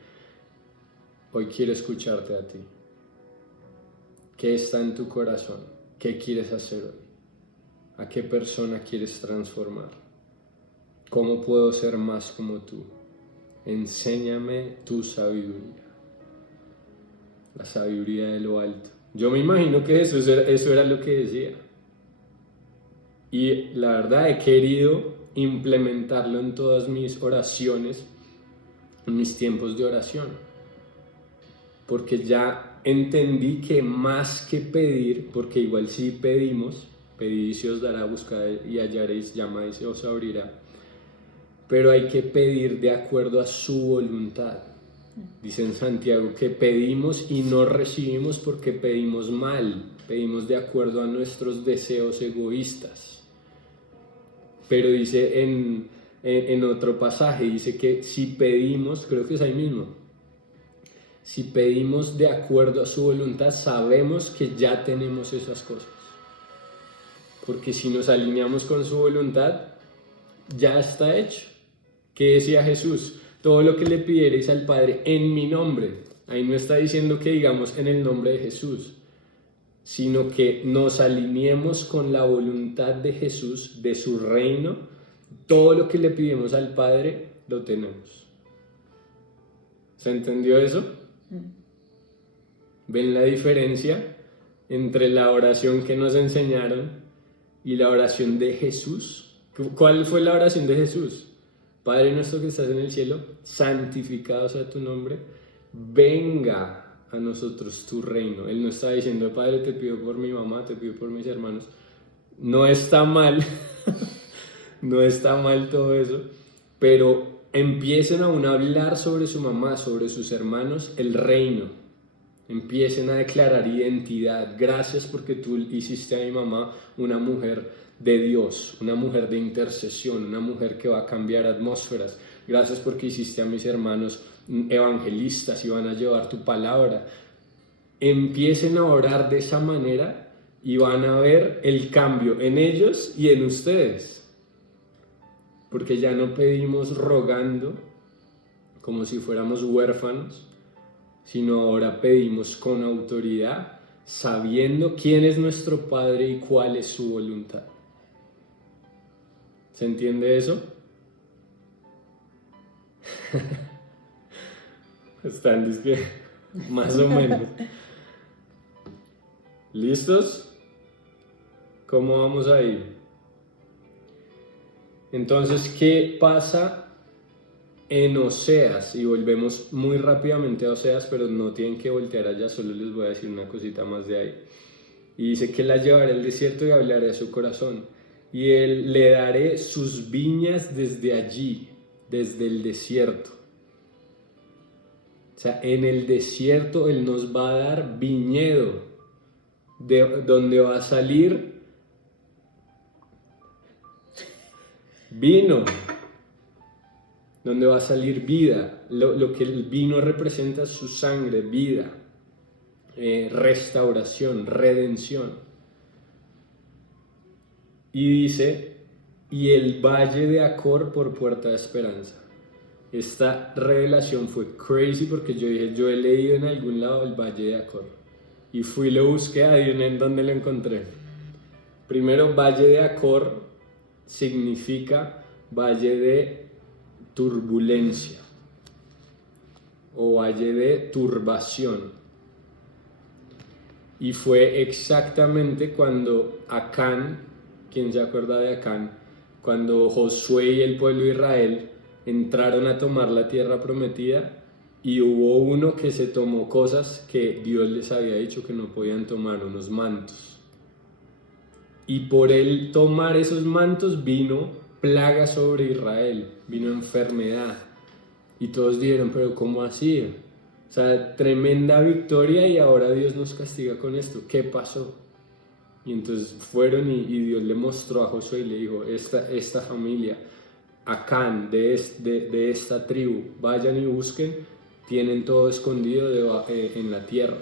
hoy quiero escucharte a ti. ¿Qué está en tu corazón? ¿Qué quieres hacer hoy? ¿A qué persona quieres transformar? ¿Cómo puedo ser más como tú? Enséñame tu sabiduría. La sabiduría de lo alto. Yo me imagino que eso era lo que decía. Y la verdad he querido implementarlo en todas mis oraciones, en mis tiempos de oración. Porque ya entendí que más que pedir, porque igual si pedimos, pedid y se os dará, buscad y hallaréis, llamad y se os abrirá. Pero hay que pedir de acuerdo a su voluntad. Dice en Santiago que pedimos y no recibimos porque pedimos mal, pedimos de acuerdo a nuestros deseos egoístas. Pero dice en otro pasaje, dice que si pedimos, creo que es ahí mismo, si pedimos de acuerdo a su voluntad, sabemos que ya tenemos esas cosas. Porque si nos alineamos con su voluntad, ya está hecho. ¿Qué decía Jesús? todo lo que le pidiereis al Padre en mi nombre. Ahí no está diciendo que digamos en el nombre de Jesús, sino que nos alineemos con la voluntad de Jesús, de su reino. Todo lo que le pidamos al Padre, lo tenemos. ¿Se entendió eso? ¿Ven la diferencia entre la oración que nos enseñaron y la oración de Jesús? ¿Cuál fue la oración de Jesús? Padre nuestro que estás en el cielo, santificado sea tu nombre, venga a nosotros tu reino. Él no está diciendo, Padre, te pido por mi mamá, te pido por mis hermanos. No está mal, no está mal todo eso, pero empiecen aún a hablar sobre su mamá, sobre sus hermanos, el reino. Empiecen a declarar identidad. Gracias porque tú hiciste a mi mamá una mujer de Dios, una mujer de intercesión, una mujer que va a cambiar atmósferas. Gracias porque hiciste a mis hermanos evangelistas y van a llevar tu palabra. Empiecen a orar de esa manera y van a ver el cambio en ellos y en ustedes. Porque ya no pedimos rogando como si fuéramos huérfanos, sino ahora pedimos con autoridad, sabiendo quién es nuestro Padre y cuál es su voluntad. ¿Se entiende eso? Están diciendo más o menos. ¿Listos? ¿Cómo vamos a ir? Entonces, ¿qué pasa en Oseas? Y volvemos muy rápidamente a Oseas, pero no tienen que voltear allá, solo les voy a decir una cosita más de ahí. Y dice que la llevaré al desierto y hablaré a su corazón, y él le daré sus viñas desde allí, desde el desierto. O sea, en el desierto él nos va a dar viñedo, de donde va a salir vino, donde va a salir vida. Lo que el vino representa es su sangre, vida, restauración, redención. Y dice, y el valle de Acor por puerta de esperanza. Esta revelación fue crazy porque yo dije, yo he leído en algún lado el valle de Acor. Y fui y lo busqué, adivinen dónde lo encontré. Primero, valle de Acor significa valle de turbulencia o valle de turbación. Y fue exactamente cuando Acán, ¿quién se acuerda de Acán? Cuando Josué y el pueblo de Israel entraron a tomar la tierra prometida y hubo uno que se tomó cosas que Dios les había dicho que no podían tomar, unos mantos. Y por él tomar esos mantos vino plaga sobre Israel, vino enfermedad. Y todos dijeron, pero ¿cómo así? O sea, tremenda victoria y ahora Dios nos castiga con esto. ¿Qué pasó? Y entonces fueron y Dios le mostró a Josué y le dijo, esta familia, Acán, de esta tribu, vayan y busquen, tienen todo escondido en la tierra.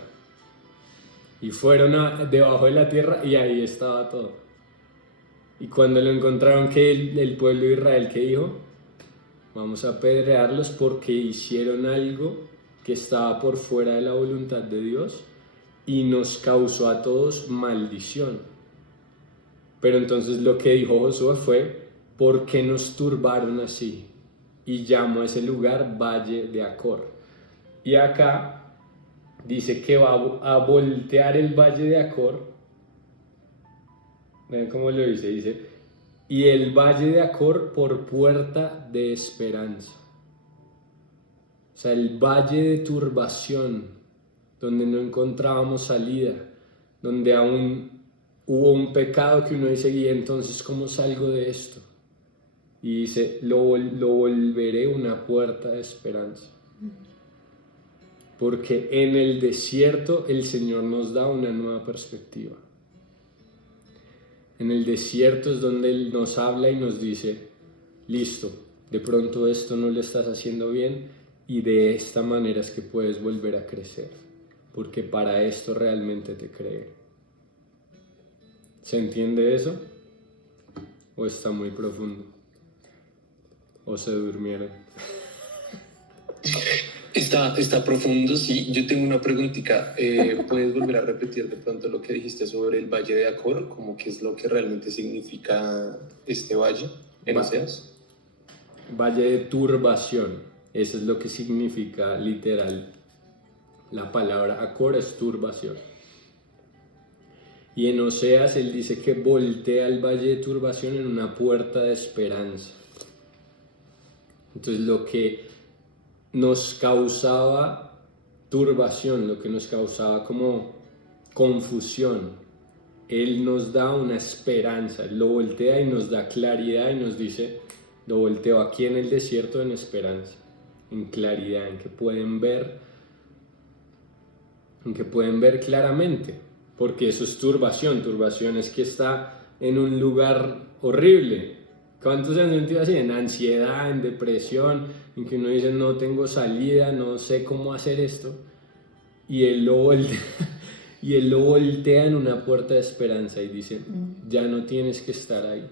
Y fueron debajo de la tierra y ahí estaba todo. Y cuando lo encontraron, que el pueblo de Israel, ¿qué dijo? Vamos a apedrearlos porque hicieron algo que estaba por fuera de la voluntad de Dios y nos causó a todos maldición. Pero entonces lo que dijo Josué fue, ¿por qué nos turbaron así? Y llamó a ese lugar Valle de Acor. Y acá dice que va a voltear el Valle de Acor. ¿Ven cómo lo dice? Dice, y el Valle de Acor por puerta de esperanza. O sea, el valle de turbación, donde no encontrábamos salida, donde aún hubo un pecado que uno dice, y entonces, ¿cómo salgo de esto? Y dice, lo volveré una puerta de esperanza. Porque en el desierto el Señor nos da una nueva perspectiva. En el desierto es donde Él nos habla y nos dice, listo, de pronto esto no lo estás haciendo bien y de esta manera es que puedes volver a crecer, porque para esto realmente te creé. ¿Se entiende eso? ¿O está muy profundo? ¿O se durmieron? Está profundo, sí. Yo tengo una preguntita. ¿Puedes volver a repetir de pronto lo que dijiste sobre el Valle de Acor? ¿Cómo qué es lo que realmente significa este valle en Oseas? Valle de turbación. Eso es lo que significa literal. La palabra Acor es turbación. Y en Oseas él dice que voltea el valle de turbación en una puerta de esperanza. Entonces lo que nos causaba turbación, lo que nos causaba como confusión, él nos da una esperanza, él lo voltea y nos da claridad y nos dice, lo volteo aquí en el desierto en esperanza, en claridad, en que pueden ver claramente, porque eso es turbación es que está en un lugar horrible. ¿Cuántos se han sentido así? En ansiedad, en depresión, en que uno dice no tengo salida, no sé cómo hacer esto, y él lo voltea en una puerta de esperanza y dice, ya no tienes que estar ahí.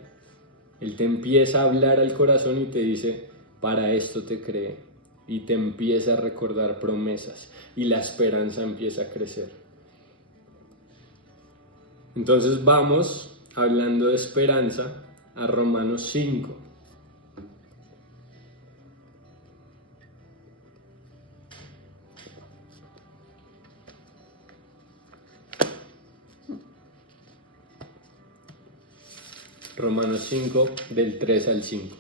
Él te empieza a hablar al corazón y te dice, para esto te creé, y te empieza a recordar promesas, y la esperanza empieza a crecer. Entonces vamos, hablando de esperanza, a Romanos 5. Romanos 5, del 3 al 5.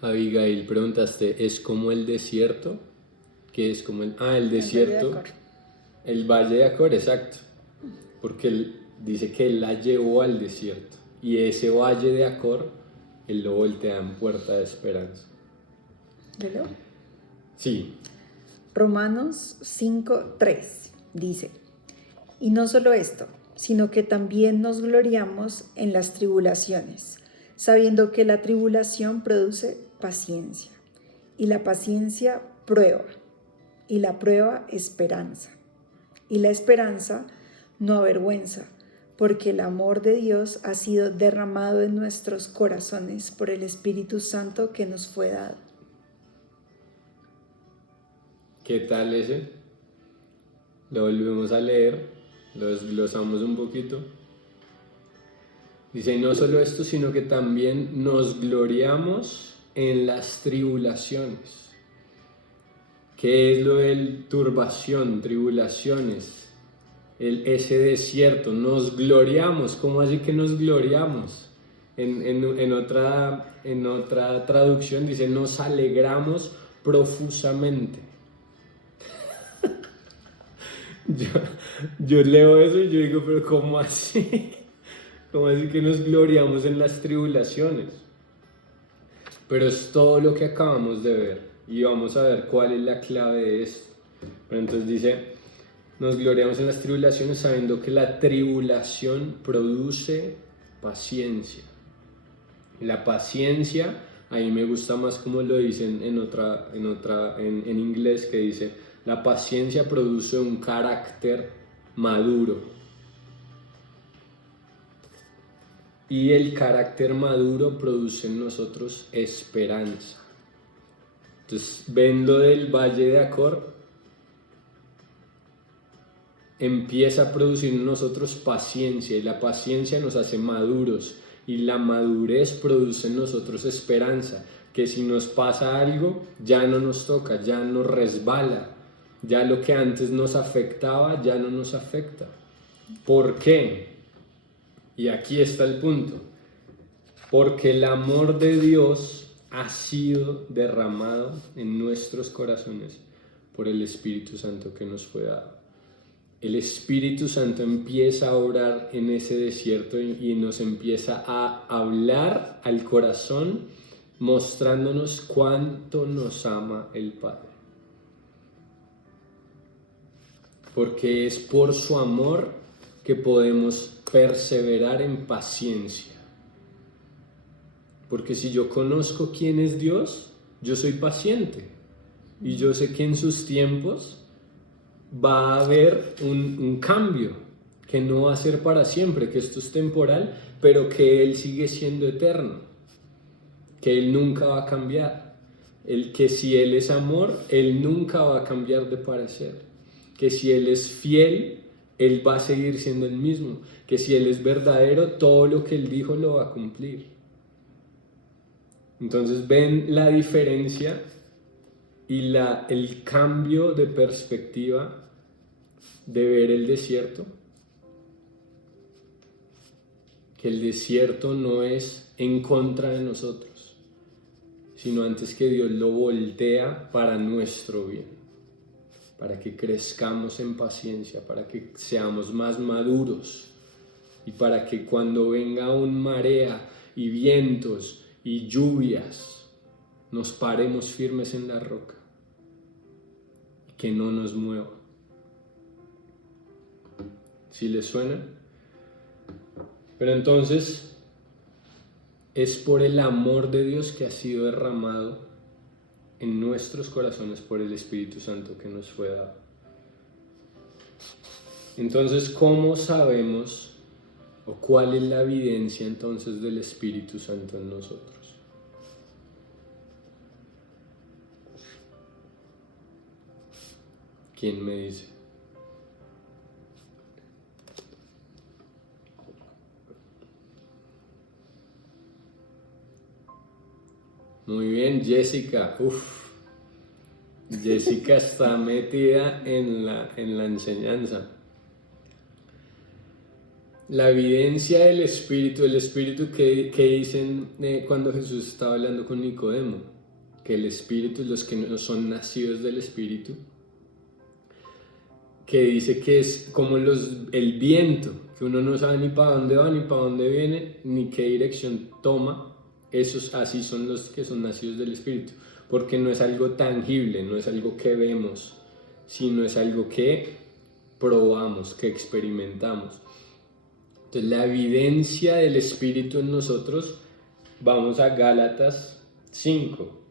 Abigail, preguntaste, ¿es como el desierto? ¿Qué es como el desierto? El Valle de Acor, exacto. Porque él dice que él la llevó al desierto. Y ese Valle de Acor, él lo voltea en puerta de esperanza. ¿Lelo? Sí. Romanos 5:3 dice, y no solo esto, sino que también nos gloriamos en las tribulaciones, sabiendo que la tribulación produce paciencia, y la paciencia prueba, y la prueba esperanza, y la esperanza no avergüenza, porque el amor de Dios ha sido derramado en nuestros corazones por el Espíritu Santo que nos fue dado. ¿Qué tal ese? Lo volvemos a leer, lo desglosamos un poquito. Dice, y no solo esto, sino que también nos gloriamos en las tribulaciones. ¿Qué es lo de turbación, tribulaciones? Ese desierto, nos gloriamos. ¿Cómo así que nos gloriamos? En otra traducción dice, nos alegramos profusamente. Yo leo eso y yo digo, pero ¿cómo así? ¿Cómo así que nos gloriamos en las tribulaciones? Pero es todo lo que acabamos de ver y vamos a ver cuál es la clave de esto. Pero entonces dice, nos gloriamos en las tribulaciones sabiendo que la tribulación produce paciencia. La paciencia, ahí me gusta más como lo dicen en inglés, que dice, la paciencia produce un carácter maduro. Y el carácter maduro produce en nosotros esperanza. Entonces, ven lo del Valle de Acor, empieza a producir en nosotros paciencia, y la paciencia nos hace maduros, y la madurez produce en nosotros esperanza, que si nos pasa algo, ya no nos toca, ya nos resbala. Ya lo que antes nos afectaba, ya no nos afecta. ¿Por qué? Y aquí está el punto. Porque el amor de Dios ha sido derramado en nuestros corazones por el Espíritu Santo que nos fue dado. El Espíritu Santo empieza a obrar en ese desierto y nos empieza a hablar al corazón, mostrándonos cuánto nos ama el Padre. Porque es por su amor que podemos perseverar en paciencia. Porque si yo conozco quién es Dios, yo soy paciente. Y yo sé que en sus tiempos va a haber un cambio, que no va a ser para siempre, que esto es temporal, pero que Él sigue siendo eterno, que Él nunca va a cambiar, que si Él es amor, Él nunca va a cambiar de parecer, que si Él es fiel, Él va a seguir siendo el mismo, que si Él es verdadero, todo lo que Él dijo lo va a cumplir. Entonces ven la diferencia y el cambio de perspectiva de ver el desierto, que el desierto no es en contra de nosotros, sino antes que Dios lo voltea para nuestro bien, para que crezcamos en paciencia, para que seamos más maduros y para que cuando venga un marea y vientos y lluvias, nos paremos firmes en la roca y que no nos mueva. ¿Sí les suena? Pero entonces es por el amor de Dios que ha sido derramado en nuestros corazones por el Espíritu Santo que nos fue dado. Entonces, ¿cómo sabemos o cuál es la evidencia entonces del Espíritu Santo en nosotros? ¿Quién me dice? Muy bien, Jessica. Jessica está metida en la enseñanza. La evidencia del Espíritu, que dicen cuando Jesús estaba hablando con Nicodemo, que el Espíritu, los que no son nacidos del Espíritu, que dice que es como el viento, que uno no sabe ni para dónde va, ni para dónde viene, ni qué dirección toma. Esos así son los que son nacidos del Espíritu, porque no es algo tangible, no es algo que vemos, sino es algo que probamos, que experimentamos. Entonces la evidencia del Espíritu en nosotros, vamos a Gálatas 5.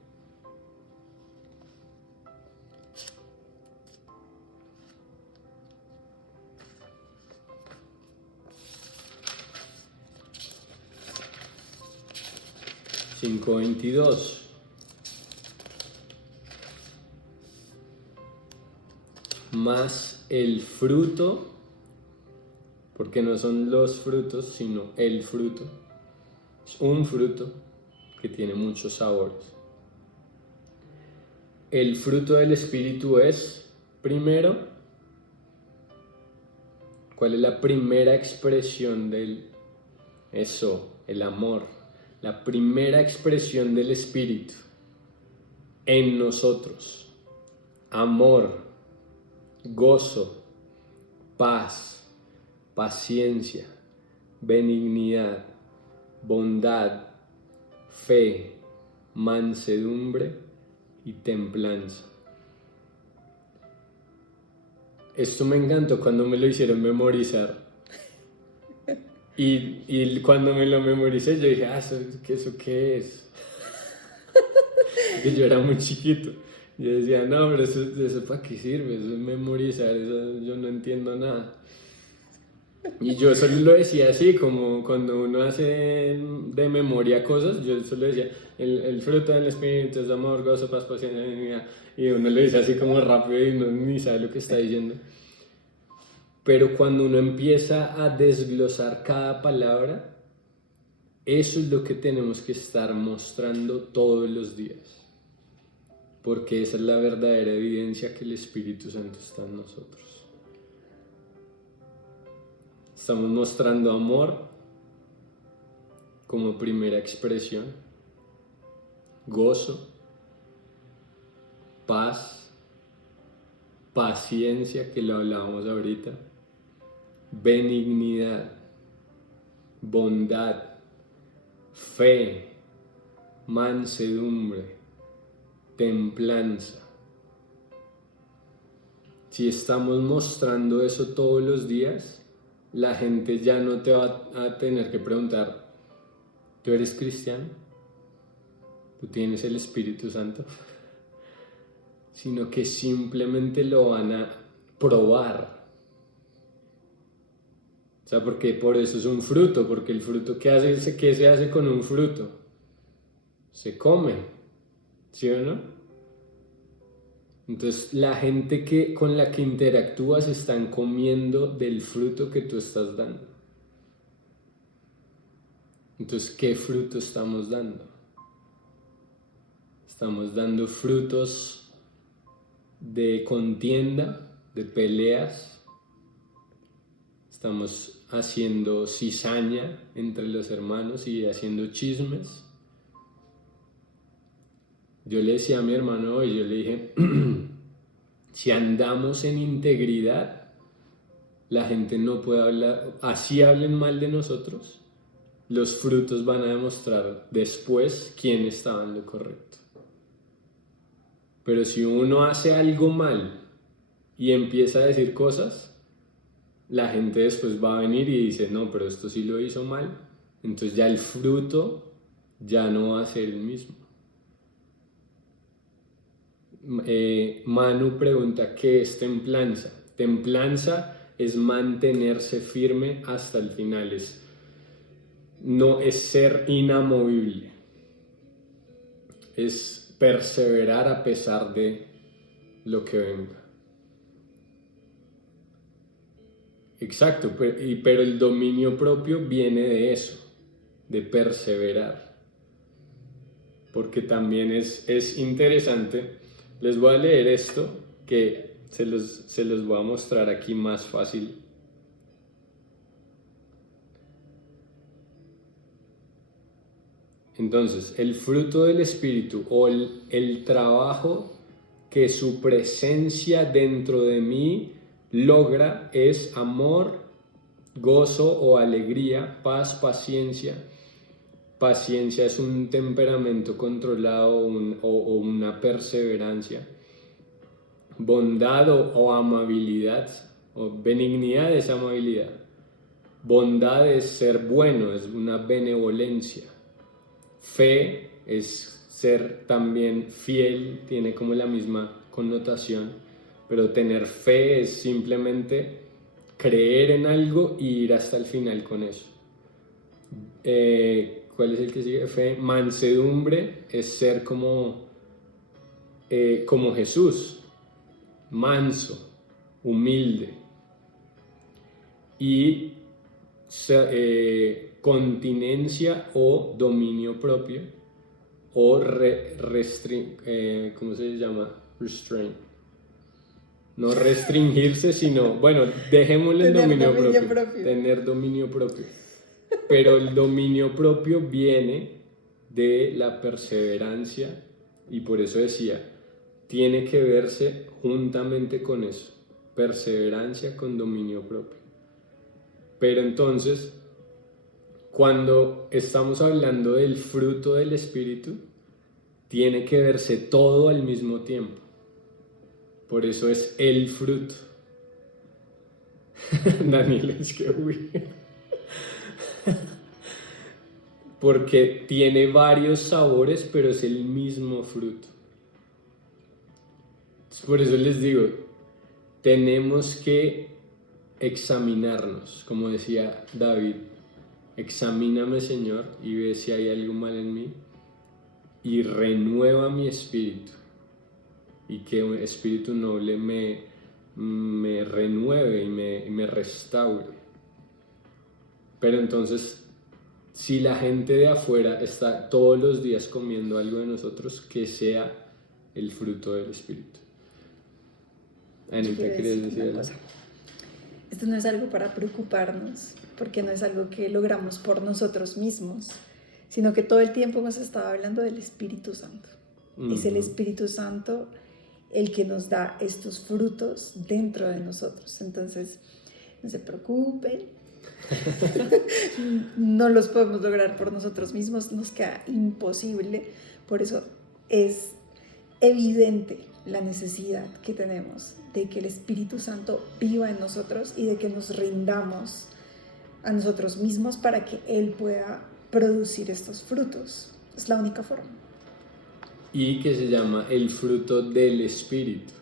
(5:22) Mas el fruto, porque no son los frutos, sino el fruto, es un fruto que tiene muchos sabores. El fruto del Espíritu es, primero, ¿cuál es la primera expresión del eso? El amor. La primera expresión del Espíritu en nosotros: amor, gozo, paz, paciencia, benignidad, bondad, fe, mansedumbre y templanza. Esto me encantó cuando me lo hicieron memorizar. Y cuando me lo memoricé, yo dije, ¿eso qué es? Y yo era muy chiquito. Yo decía, no, pero eso ¿para qué sirve? Eso es memorizar, yo no entiendo nada. Y yo solo lo decía así, como cuando uno hace de memoria cosas, yo solo decía, el fruto del Espíritu es amor, gozo, paz, paciencia, y uno lo dice así como rápido y uno ni sabe lo que está diciendo. Pero cuando uno empieza a desglosar cada palabra, eso es lo que tenemos que estar mostrando todos los días. Porque esa es la verdadera evidencia que el Espíritu Santo está en nosotros. Estamos mostrando amor como primera expresión, gozo, paz, paciencia, que lo hablábamos ahorita, benignidad, bondad, fe, mansedumbre, templanza. Si estamos mostrando eso todos los días, la gente ya no te va a tener que preguntar, ¿tú eres cristiano? ¿Tú tienes el Espíritu Santo? Sino que simplemente lo van a probar. sea, porque por eso es un fruto, porque el fruto, ¿qué se hace con un fruto? Se come, ¿sí o no? Entonces la gente con la que interactúas están comiendo del fruto que tú estás dando. Entonces, ¿qué fruto estamos dando? Estamos dando frutos de contienda, de peleas. Estamos haciendo cizaña entre los hermanos y haciendo chismes. Yo le decía a mi hermano hoy, yo le dije, si andamos en integridad, la gente no puede hablar, así hablen mal de nosotros, los frutos van a demostrar después quién estaba en lo correcto. Pero si uno hace algo mal y empieza a decir cosas, la gente después va a venir y dice, no, pero esto sí lo hizo mal, entonces ya el fruto ya no va a ser el mismo. Manu pregunta, ¿qué es templanza? Templanza es mantenerse firme hasta el final, no es ser inamovible, es perseverar a pesar de lo que venga. Exacto, pero el dominio propio viene de eso, de perseverar. Porque también es interesante. Les voy a leer esto, que se los voy a mostrar aquí más fácil. Entonces, el fruto del Espíritu o el trabajo que su presencia dentro de mí logra es amor, gozo o alegría, paz, paciencia. Paciencia es un temperamento controlado o una perseverancia. Bondad o amabilidad, o benignidad es amabilidad. Bondad es ser bueno, es una benevolencia. Fe es ser también fiel, tiene como la misma connotación, pero tener fe es simplemente creer en algo y ir hasta el final con eso. ¿Cuál es el que sigue? Fe. Mansedumbre es ser como Jesús, manso, humilde. Y continencia o dominio propio o ¿cómo se llama? Restraint. No restringirse, sino, bueno, dejémosle el dominio propio. Tener dominio propio. Pero el dominio propio viene de la perseverancia y por eso decía, tiene que verse juntamente con eso, perseverancia con dominio propio. Pero entonces, cuando estamos hablando del fruto del Espíritu, tiene que verse todo al mismo tiempo. Por eso es el fruto. Daniel, es que uy. Porque tiene varios sabores, pero es el mismo fruto. Por eso les digo, tenemos que examinarnos, como decía David, examíname, Señor, y ve si hay algo mal en mí, y renueva mi espíritu, y que un espíritu noble me renueve y me restaure. Pero entonces, si la gente de afuera está todos los días comiendo algo de nosotros, que sea el fruto del Espíritu. Anita, ¿quieres decir algo? Esto no es algo para preocuparnos, porque no es algo que logramos por nosotros mismos, sino que todo el tiempo hemos estado hablando del Espíritu Santo. Es el Espíritu Santo el que nos da estos frutos dentro de nosotros. Entonces, no se preocupen. No los podemos lograr por nosotros mismos, nos queda imposible. Por eso es evidente la necesidad que tenemos de que el Espíritu Santo viva en nosotros y de que nos rindamos a nosotros mismos para que Él pueda producir estos frutos. Es la única forma. Y que se llama el fruto del Espíritu.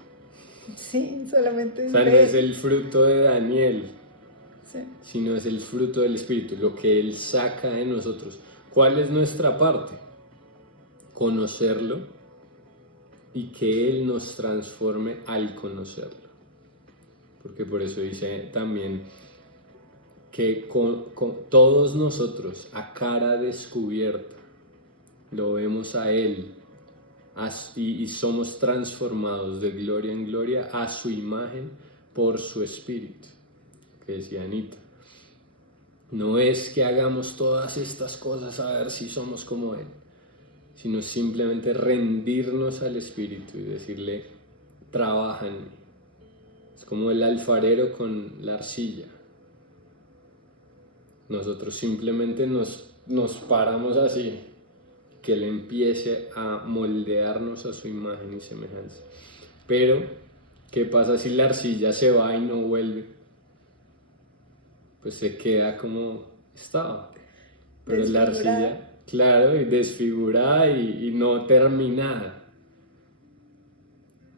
Sí, solamente o sea, no es el fruto de Daniel. Sí. sino es el fruto del Espíritu, lo que Él saca de nosotros. ¿Cuál es nuestra parte? Conocerlo y que Él nos transforme al conocerlo. Porque por eso dice también que con todos nosotros a cara descubierta lo vemos a Él y somos transformados de gloria en gloria a su imagen por su Espíritu, que decía Anita. No es que hagamos todas estas cosas a ver si somos como Él, sino simplemente rendirnos al Espíritu y decirle, trabaja en mí. Es como el alfarero con la arcilla. Nosotros simplemente nos paramos así, que Él empiece a moldearnos a su imagen y semejanza. Pero, ¿qué pasa si la arcilla se va y no vuelve? Pues se queda como estaba. Pero la arcilla, claro, y desfigurada y no terminada.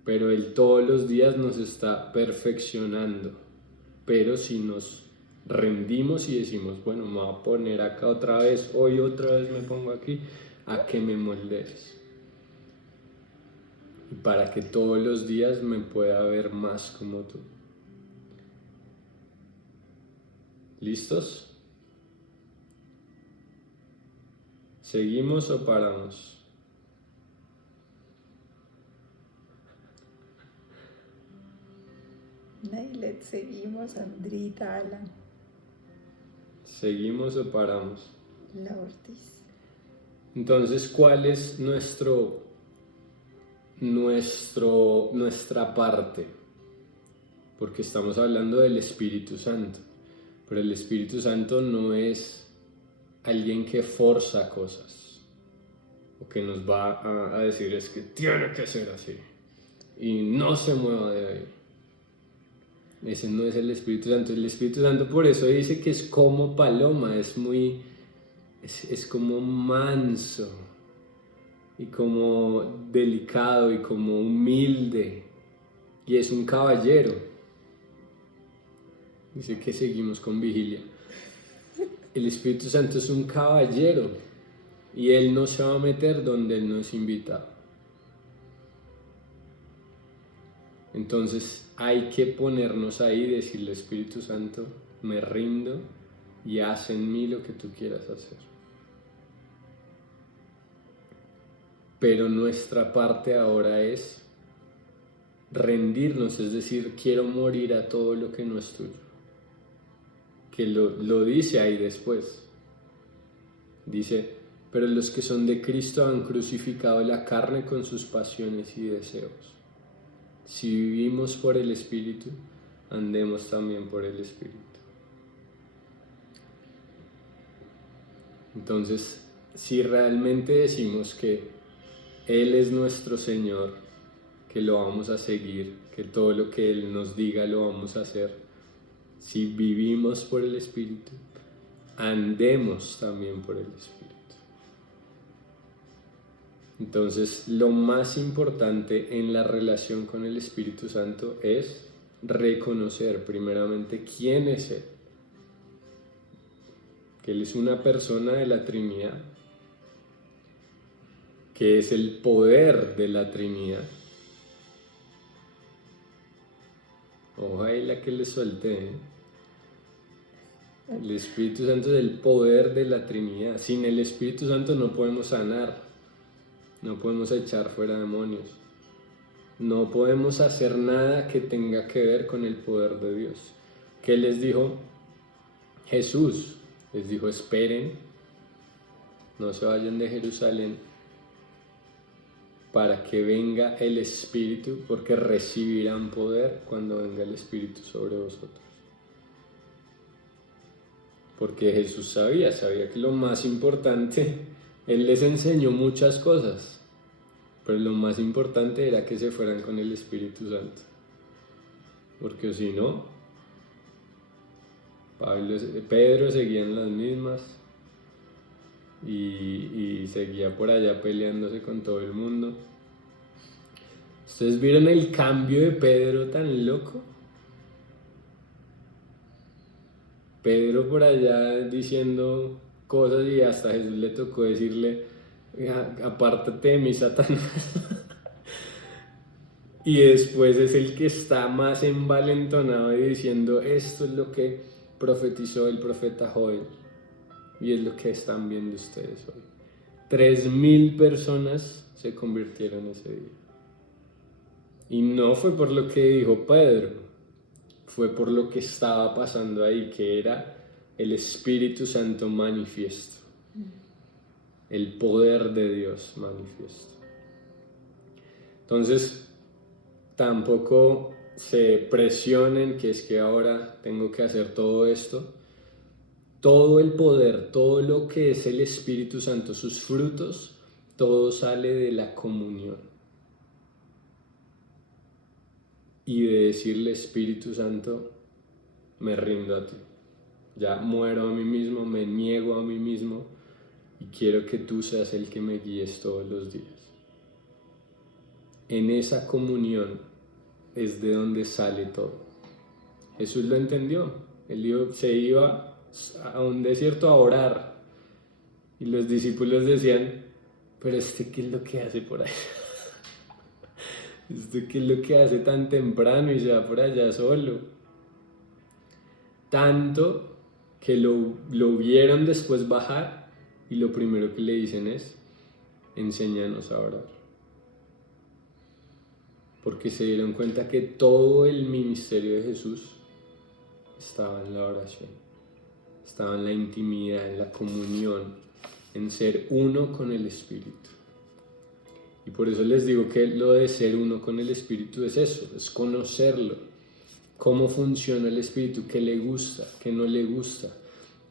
Pero Él todos los días nos está perfeccionando. Pero si nos rendimos y decimos, bueno, me voy a poner acá otra vez, hoy otra vez me pongo aquí, a que me moldees. Y para que todos los días me pueda ver más como tú. ¿Listos? ¿Seguimos o paramos? Nailet, seguimos, Andrita, Alan. ¿Seguimos o paramos? La Ortiz. Entonces, ¿cuál es nuestra parte? Porque estamos hablando del Espíritu Santo, pero el Espíritu Santo no es alguien que forza cosas o que nos va a decir es que tiene que ser así y no se mueva de ahí. Ese no es el Espíritu Santo. El Espíritu Santo por eso dice que es como paloma, es como manso y como delicado y como humilde y es un caballero. Dice que seguimos con vigilia. El Espíritu Santo es un caballero y Él no se va a meter donde Él no es invitado. Entonces hay que ponernos ahí y decirle, Espíritu Santo, me rindo y haz en mí lo que tú quieras hacer. Pero nuestra parte ahora es rendirnos, es decir, quiero morir a todo lo que no es tuyo. Que lo dice ahí después. Dice, pero los que son de Cristo han crucificado la carne con sus pasiones y deseos. Si vivimos por el Espíritu, andemos también por el Espíritu. Entonces, si realmente decimos que Él es nuestro Señor, que lo vamos a seguir, que todo lo que Él nos diga lo vamos a hacer, si vivimos por el Espíritu, andemos también por el Espíritu. Entonces, lo más importante en la relación con el Espíritu Santo es reconocer primeramente quién es Él. Que Él es una persona de la Trinidad, que es el poder de la Trinidad. Ojalá que le suelte, ¿eh? El Espíritu Santo es el poder de la Trinidad. Sin el Espíritu Santo no podemos sanar, no podemos echar fuera demonios, no podemos hacer nada que tenga que ver con el poder de Dios. ¿Qué les dijo Jesús? Les dijo, esperen, no se vayan de Jerusalén para que venga el Espíritu, porque recibirán poder cuando venga el Espíritu sobre vosotros. Porque Jesús sabía que lo más importante, Él les enseñó muchas cosas, pero lo más importante era que se fueran con el Espíritu Santo. Porque si no, Pedro seguía en las mismas y seguía por allá peleándose con todo el mundo. ¿Ustedes vieron el cambio de Pedro tan loco? Pedro por allá diciendo cosas y hasta Jesús le tocó decirle, apártate de mí, Satanás. Y después es el que está más envalentonado y diciendo, esto es lo que profetizó el profeta Joel. Y es lo que están viendo ustedes hoy. 3,000 personas se convirtieron ese día. Y no fue por lo que dijo Pedro, fue por lo que estaba pasando ahí, que era el Espíritu Santo manifiesto. El poder de Dios manifiesto. Entonces, tampoco se presionen que es que ahora tengo que hacer todo esto. Todo el poder, todo lo que es el Espíritu Santo, sus frutos, todo sale de la comunión. Y de decirle, Espíritu Santo, me rindo a ti. Ya muero a mí mismo, me niego a mí mismo y quiero que tú seas el que me guíes todos los días. En esa comunión es de donde sale todo. Jesús lo entendió. Él se iba a un desierto a orar y los discípulos decían, pero ¿qué es lo que hace por ahí? ¿Qué es lo que hace tan temprano y se va por allá solo? Tanto que lo vieron después bajar y lo primero que le dicen es, enséñanos a orar. Porque se dieron cuenta que todo el ministerio de Jesús estaba en la oración, estaba en la intimidad, en la comunión, en ser uno con el Espíritu. Y por eso les digo que lo de ser uno con el Espíritu es eso, es conocerlo, cómo funciona el Espíritu, qué le gusta, qué no le gusta.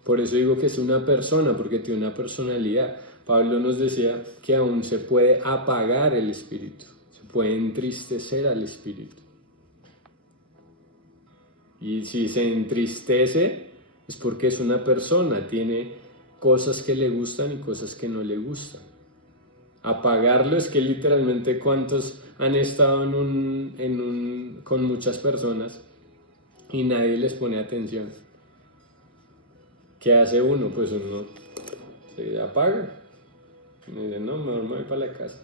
Por eso digo que es una persona, porque tiene una personalidad. Pablo nos decía que aún se puede apagar el Espíritu, se puede entristecer al Espíritu. Y si se entristece es porque es una persona, tiene cosas que le gustan y cosas que no le gustan. Apagarlo es que literalmente cuántos han estado con muchas personas y nadie les pone atención. ¿Qué hace uno? Pues uno se apaga. Y dice, no, mejor me voy para la casa.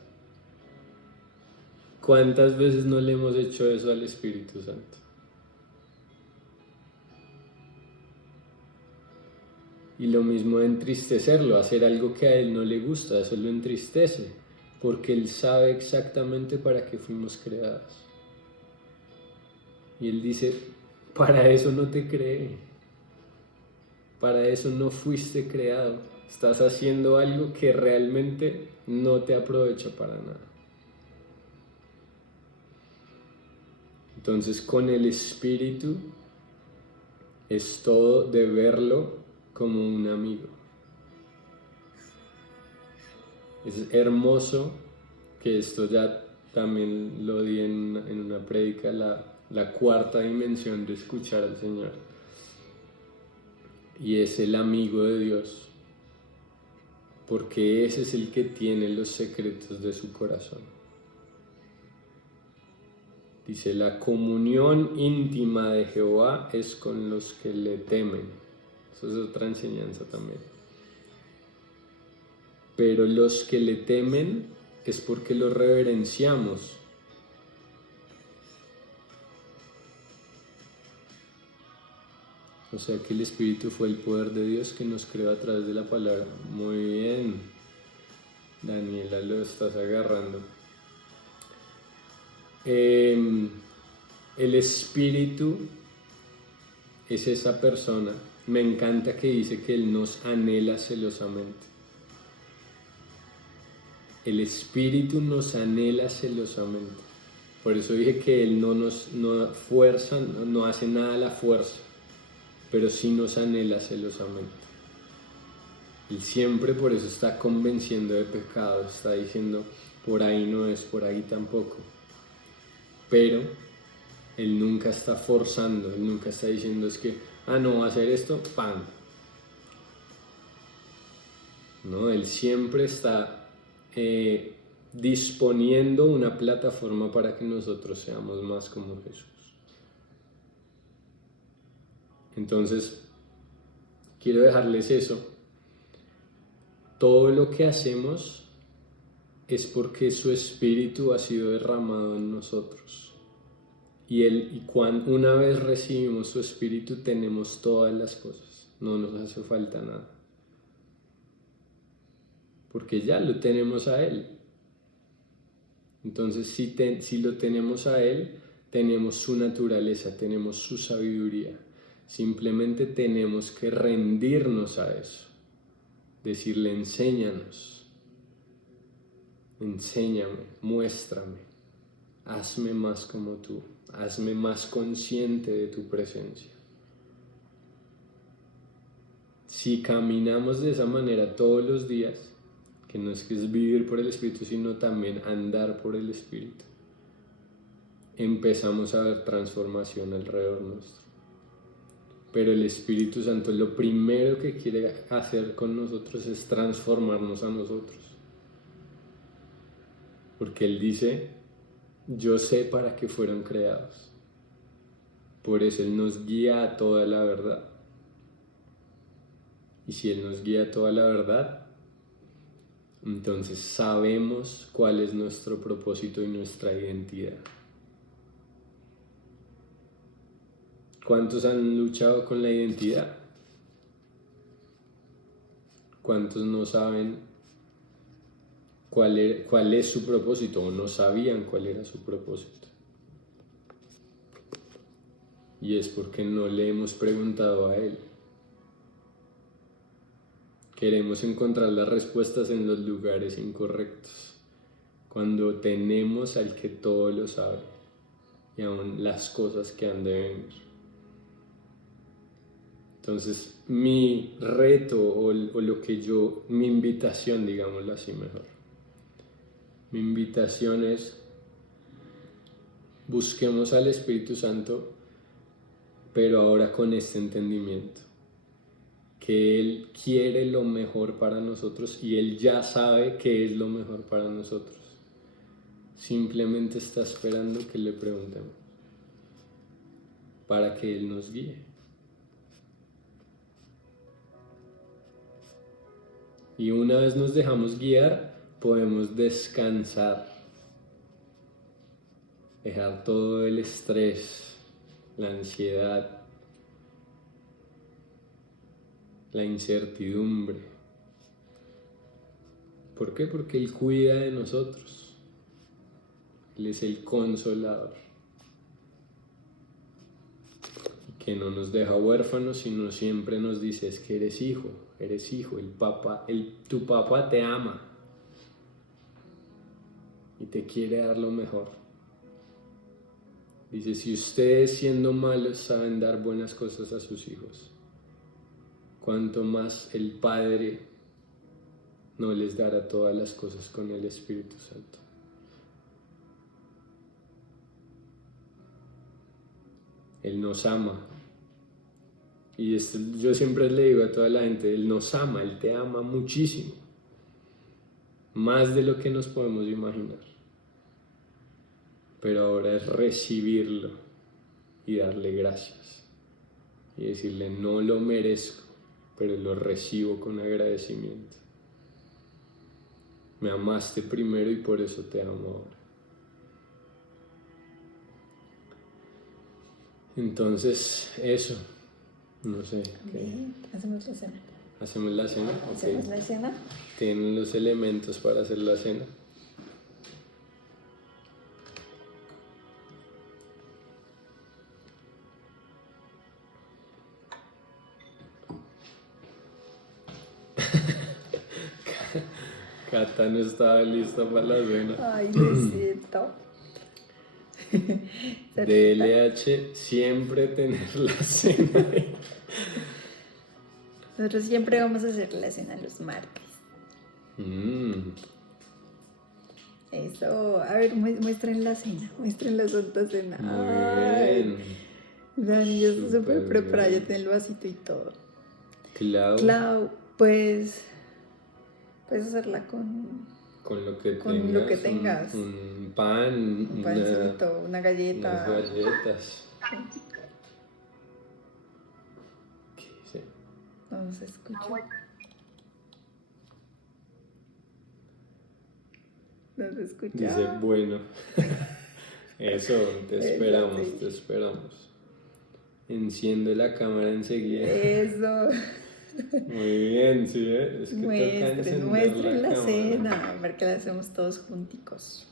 ¿Cuántas veces no le hemos hecho eso al Espíritu Santo? Y lo mismo de entristecerlo, hacer algo que a Él no le gusta, eso lo entristece, porque Él sabe exactamente para qué fuimos creados. Y Él dice, para eso no te creé, para eso no fuiste creado, estás haciendo algo que realmente no te aprovecha para nada. Entonces con el Espíritu es todo de verlo como un amigo. Es hermoso que esto ya también lo di en una prédica, la cuarta dimensión de escuchar al Señor. Y es el amigo de Dios, porque ese es el que tiene los secretos de su corazón. Dice, la comunión íntima de Jehová es con los que le temen. Eso es otra enseñanza también. Pero los que le temen es porque lo reverenciamos. O sea que el Espíritu fue el poder de Dios que nos creó a través de la palabra. Muy bien, Daniela, lo estás agarrando. El Espíritu es esa persona. Me encanta que dice que Él nos anhela celosamente. El Espíritu nos anhela celosamente. Por eso dije que Él no fuerza, no hace nada a la fuerza, pero sí nos anhela celosamente. Él siempre por eso está convenciendo de pecado, está diciendo, por ahí no es, por ahí tampoco. Pero Él nunca está forzando, Él nunca está diciendo es que, no va a hacer esto, ¡pam! No, Él siempre está disponiendo una plataforma para que nosotros seamos más como Jesús. Entonces, quiero dejarles eso. Todo lo que hacemos es porque su espíritu ha sido derramado en nosotros. Una vez recibimos su espíritu, tenemos todas las cosas. No nos hace falta nada. Porque ya lo tenemos a Él. Entonces, si lo tenemos a Él, tenemos su naturaleza, tenemos su sabiduría. Simplemente tenemos que rendirnos a eso. Decirle, enséñanos. Enséñame, muéstrame. Hazme más como tú. Hazme más consciente de tu presencia. Si caminamos de esa manera todos los días, que no es que es vivir por el Espíritu, sino también andar por el Espíritu, empezamos a ver transformación alrededor nuestro. Pero el Espíritu Santo lo primero que quiere hacer con nosotros es transformarnos a nosotros. Porque Él dice, yo sé para qué fueron creados. Por eso Él nos guía a toda la verdad. Y si Él nos guía a toda la verdad, entonces sabemos cuál es nuestro propósito y nuestra identidad. ¿Cuántos han luchado con la identidad? ¿Cuántos no saben cuál es su propósito o no sabían cuál era su propósito? Y es porque no le hemos preguntado a Él. Queremos encontrar las respuestas en los lugares incorrectos, cuando tenemos al que todo lo sabe y aún las cosas que han de venir. Entonces, mi reto o mi invitación, digámoslo así mejor, mi invitación es: busquemos al Espíritu Santo, pero ahora con este entendimiento, que Él quiere lo mejor para nosotros y Él ya sabe qué es lo mejor para nosotros. Simplemente está esperando que le preguntemos para que Él nos guíe. Y una vez nos dejamos guiar, podemos descansar, dejar todo el estrés, la ansiedad, la incertidumbre. ¿Por qué? Porque Él cuida de nosotros. Él es el consolador, que no nos deja huérfanos, sino siempre nos dice: es que eres hijo, tu papá te ama y te quiere dar lo mejor. Dice: si ustedes siendo malos saben dar buenas cosas a sus hijos, cuánto más el Padre no les dará todas las cosas con el Espíritu Santo. Él nos ama. Y yo siempre le digo a toda la gente: Él nos ama, Él te ama muchísimo. Más de lo que nos podemos imaginar. Pero ahora es recibirlo y darle gracias. Y decirle: no lo merezco, pero lo recibo con agradecimiento. Me amaste primero y por eso te amo ahora. Entonces, eso. No sé. Bien, hacemos la cena. ¿Hacemos la cena? ¿Hacemos la cena? ¿Tienen los elementos para hacer la cena? Cata no estaba lista para la cena. Ay, lo siento. DLH, siempre tener la cena. Nosotros siempre vamos a hacer la cena los martes. Eso, a ver, muestren la cena, muestren la Santa Cena. Muy bien. Dani, yo estoy súper preparada, ya tiene el vasito y todo. Clau, puedes hacerla con lo que tengas. Un pan, un pancito, una galleta. Unas galletas. ¿Qué dice? No se escucha. No se escucha. Dice, bueno. Eso, te esperamos, sí. te esperamos. Enciende la cámara enseguida. Eso. Muy bien, sí, es que toca encender Muestren la cámara. cena, porque la hacemos todos junticos.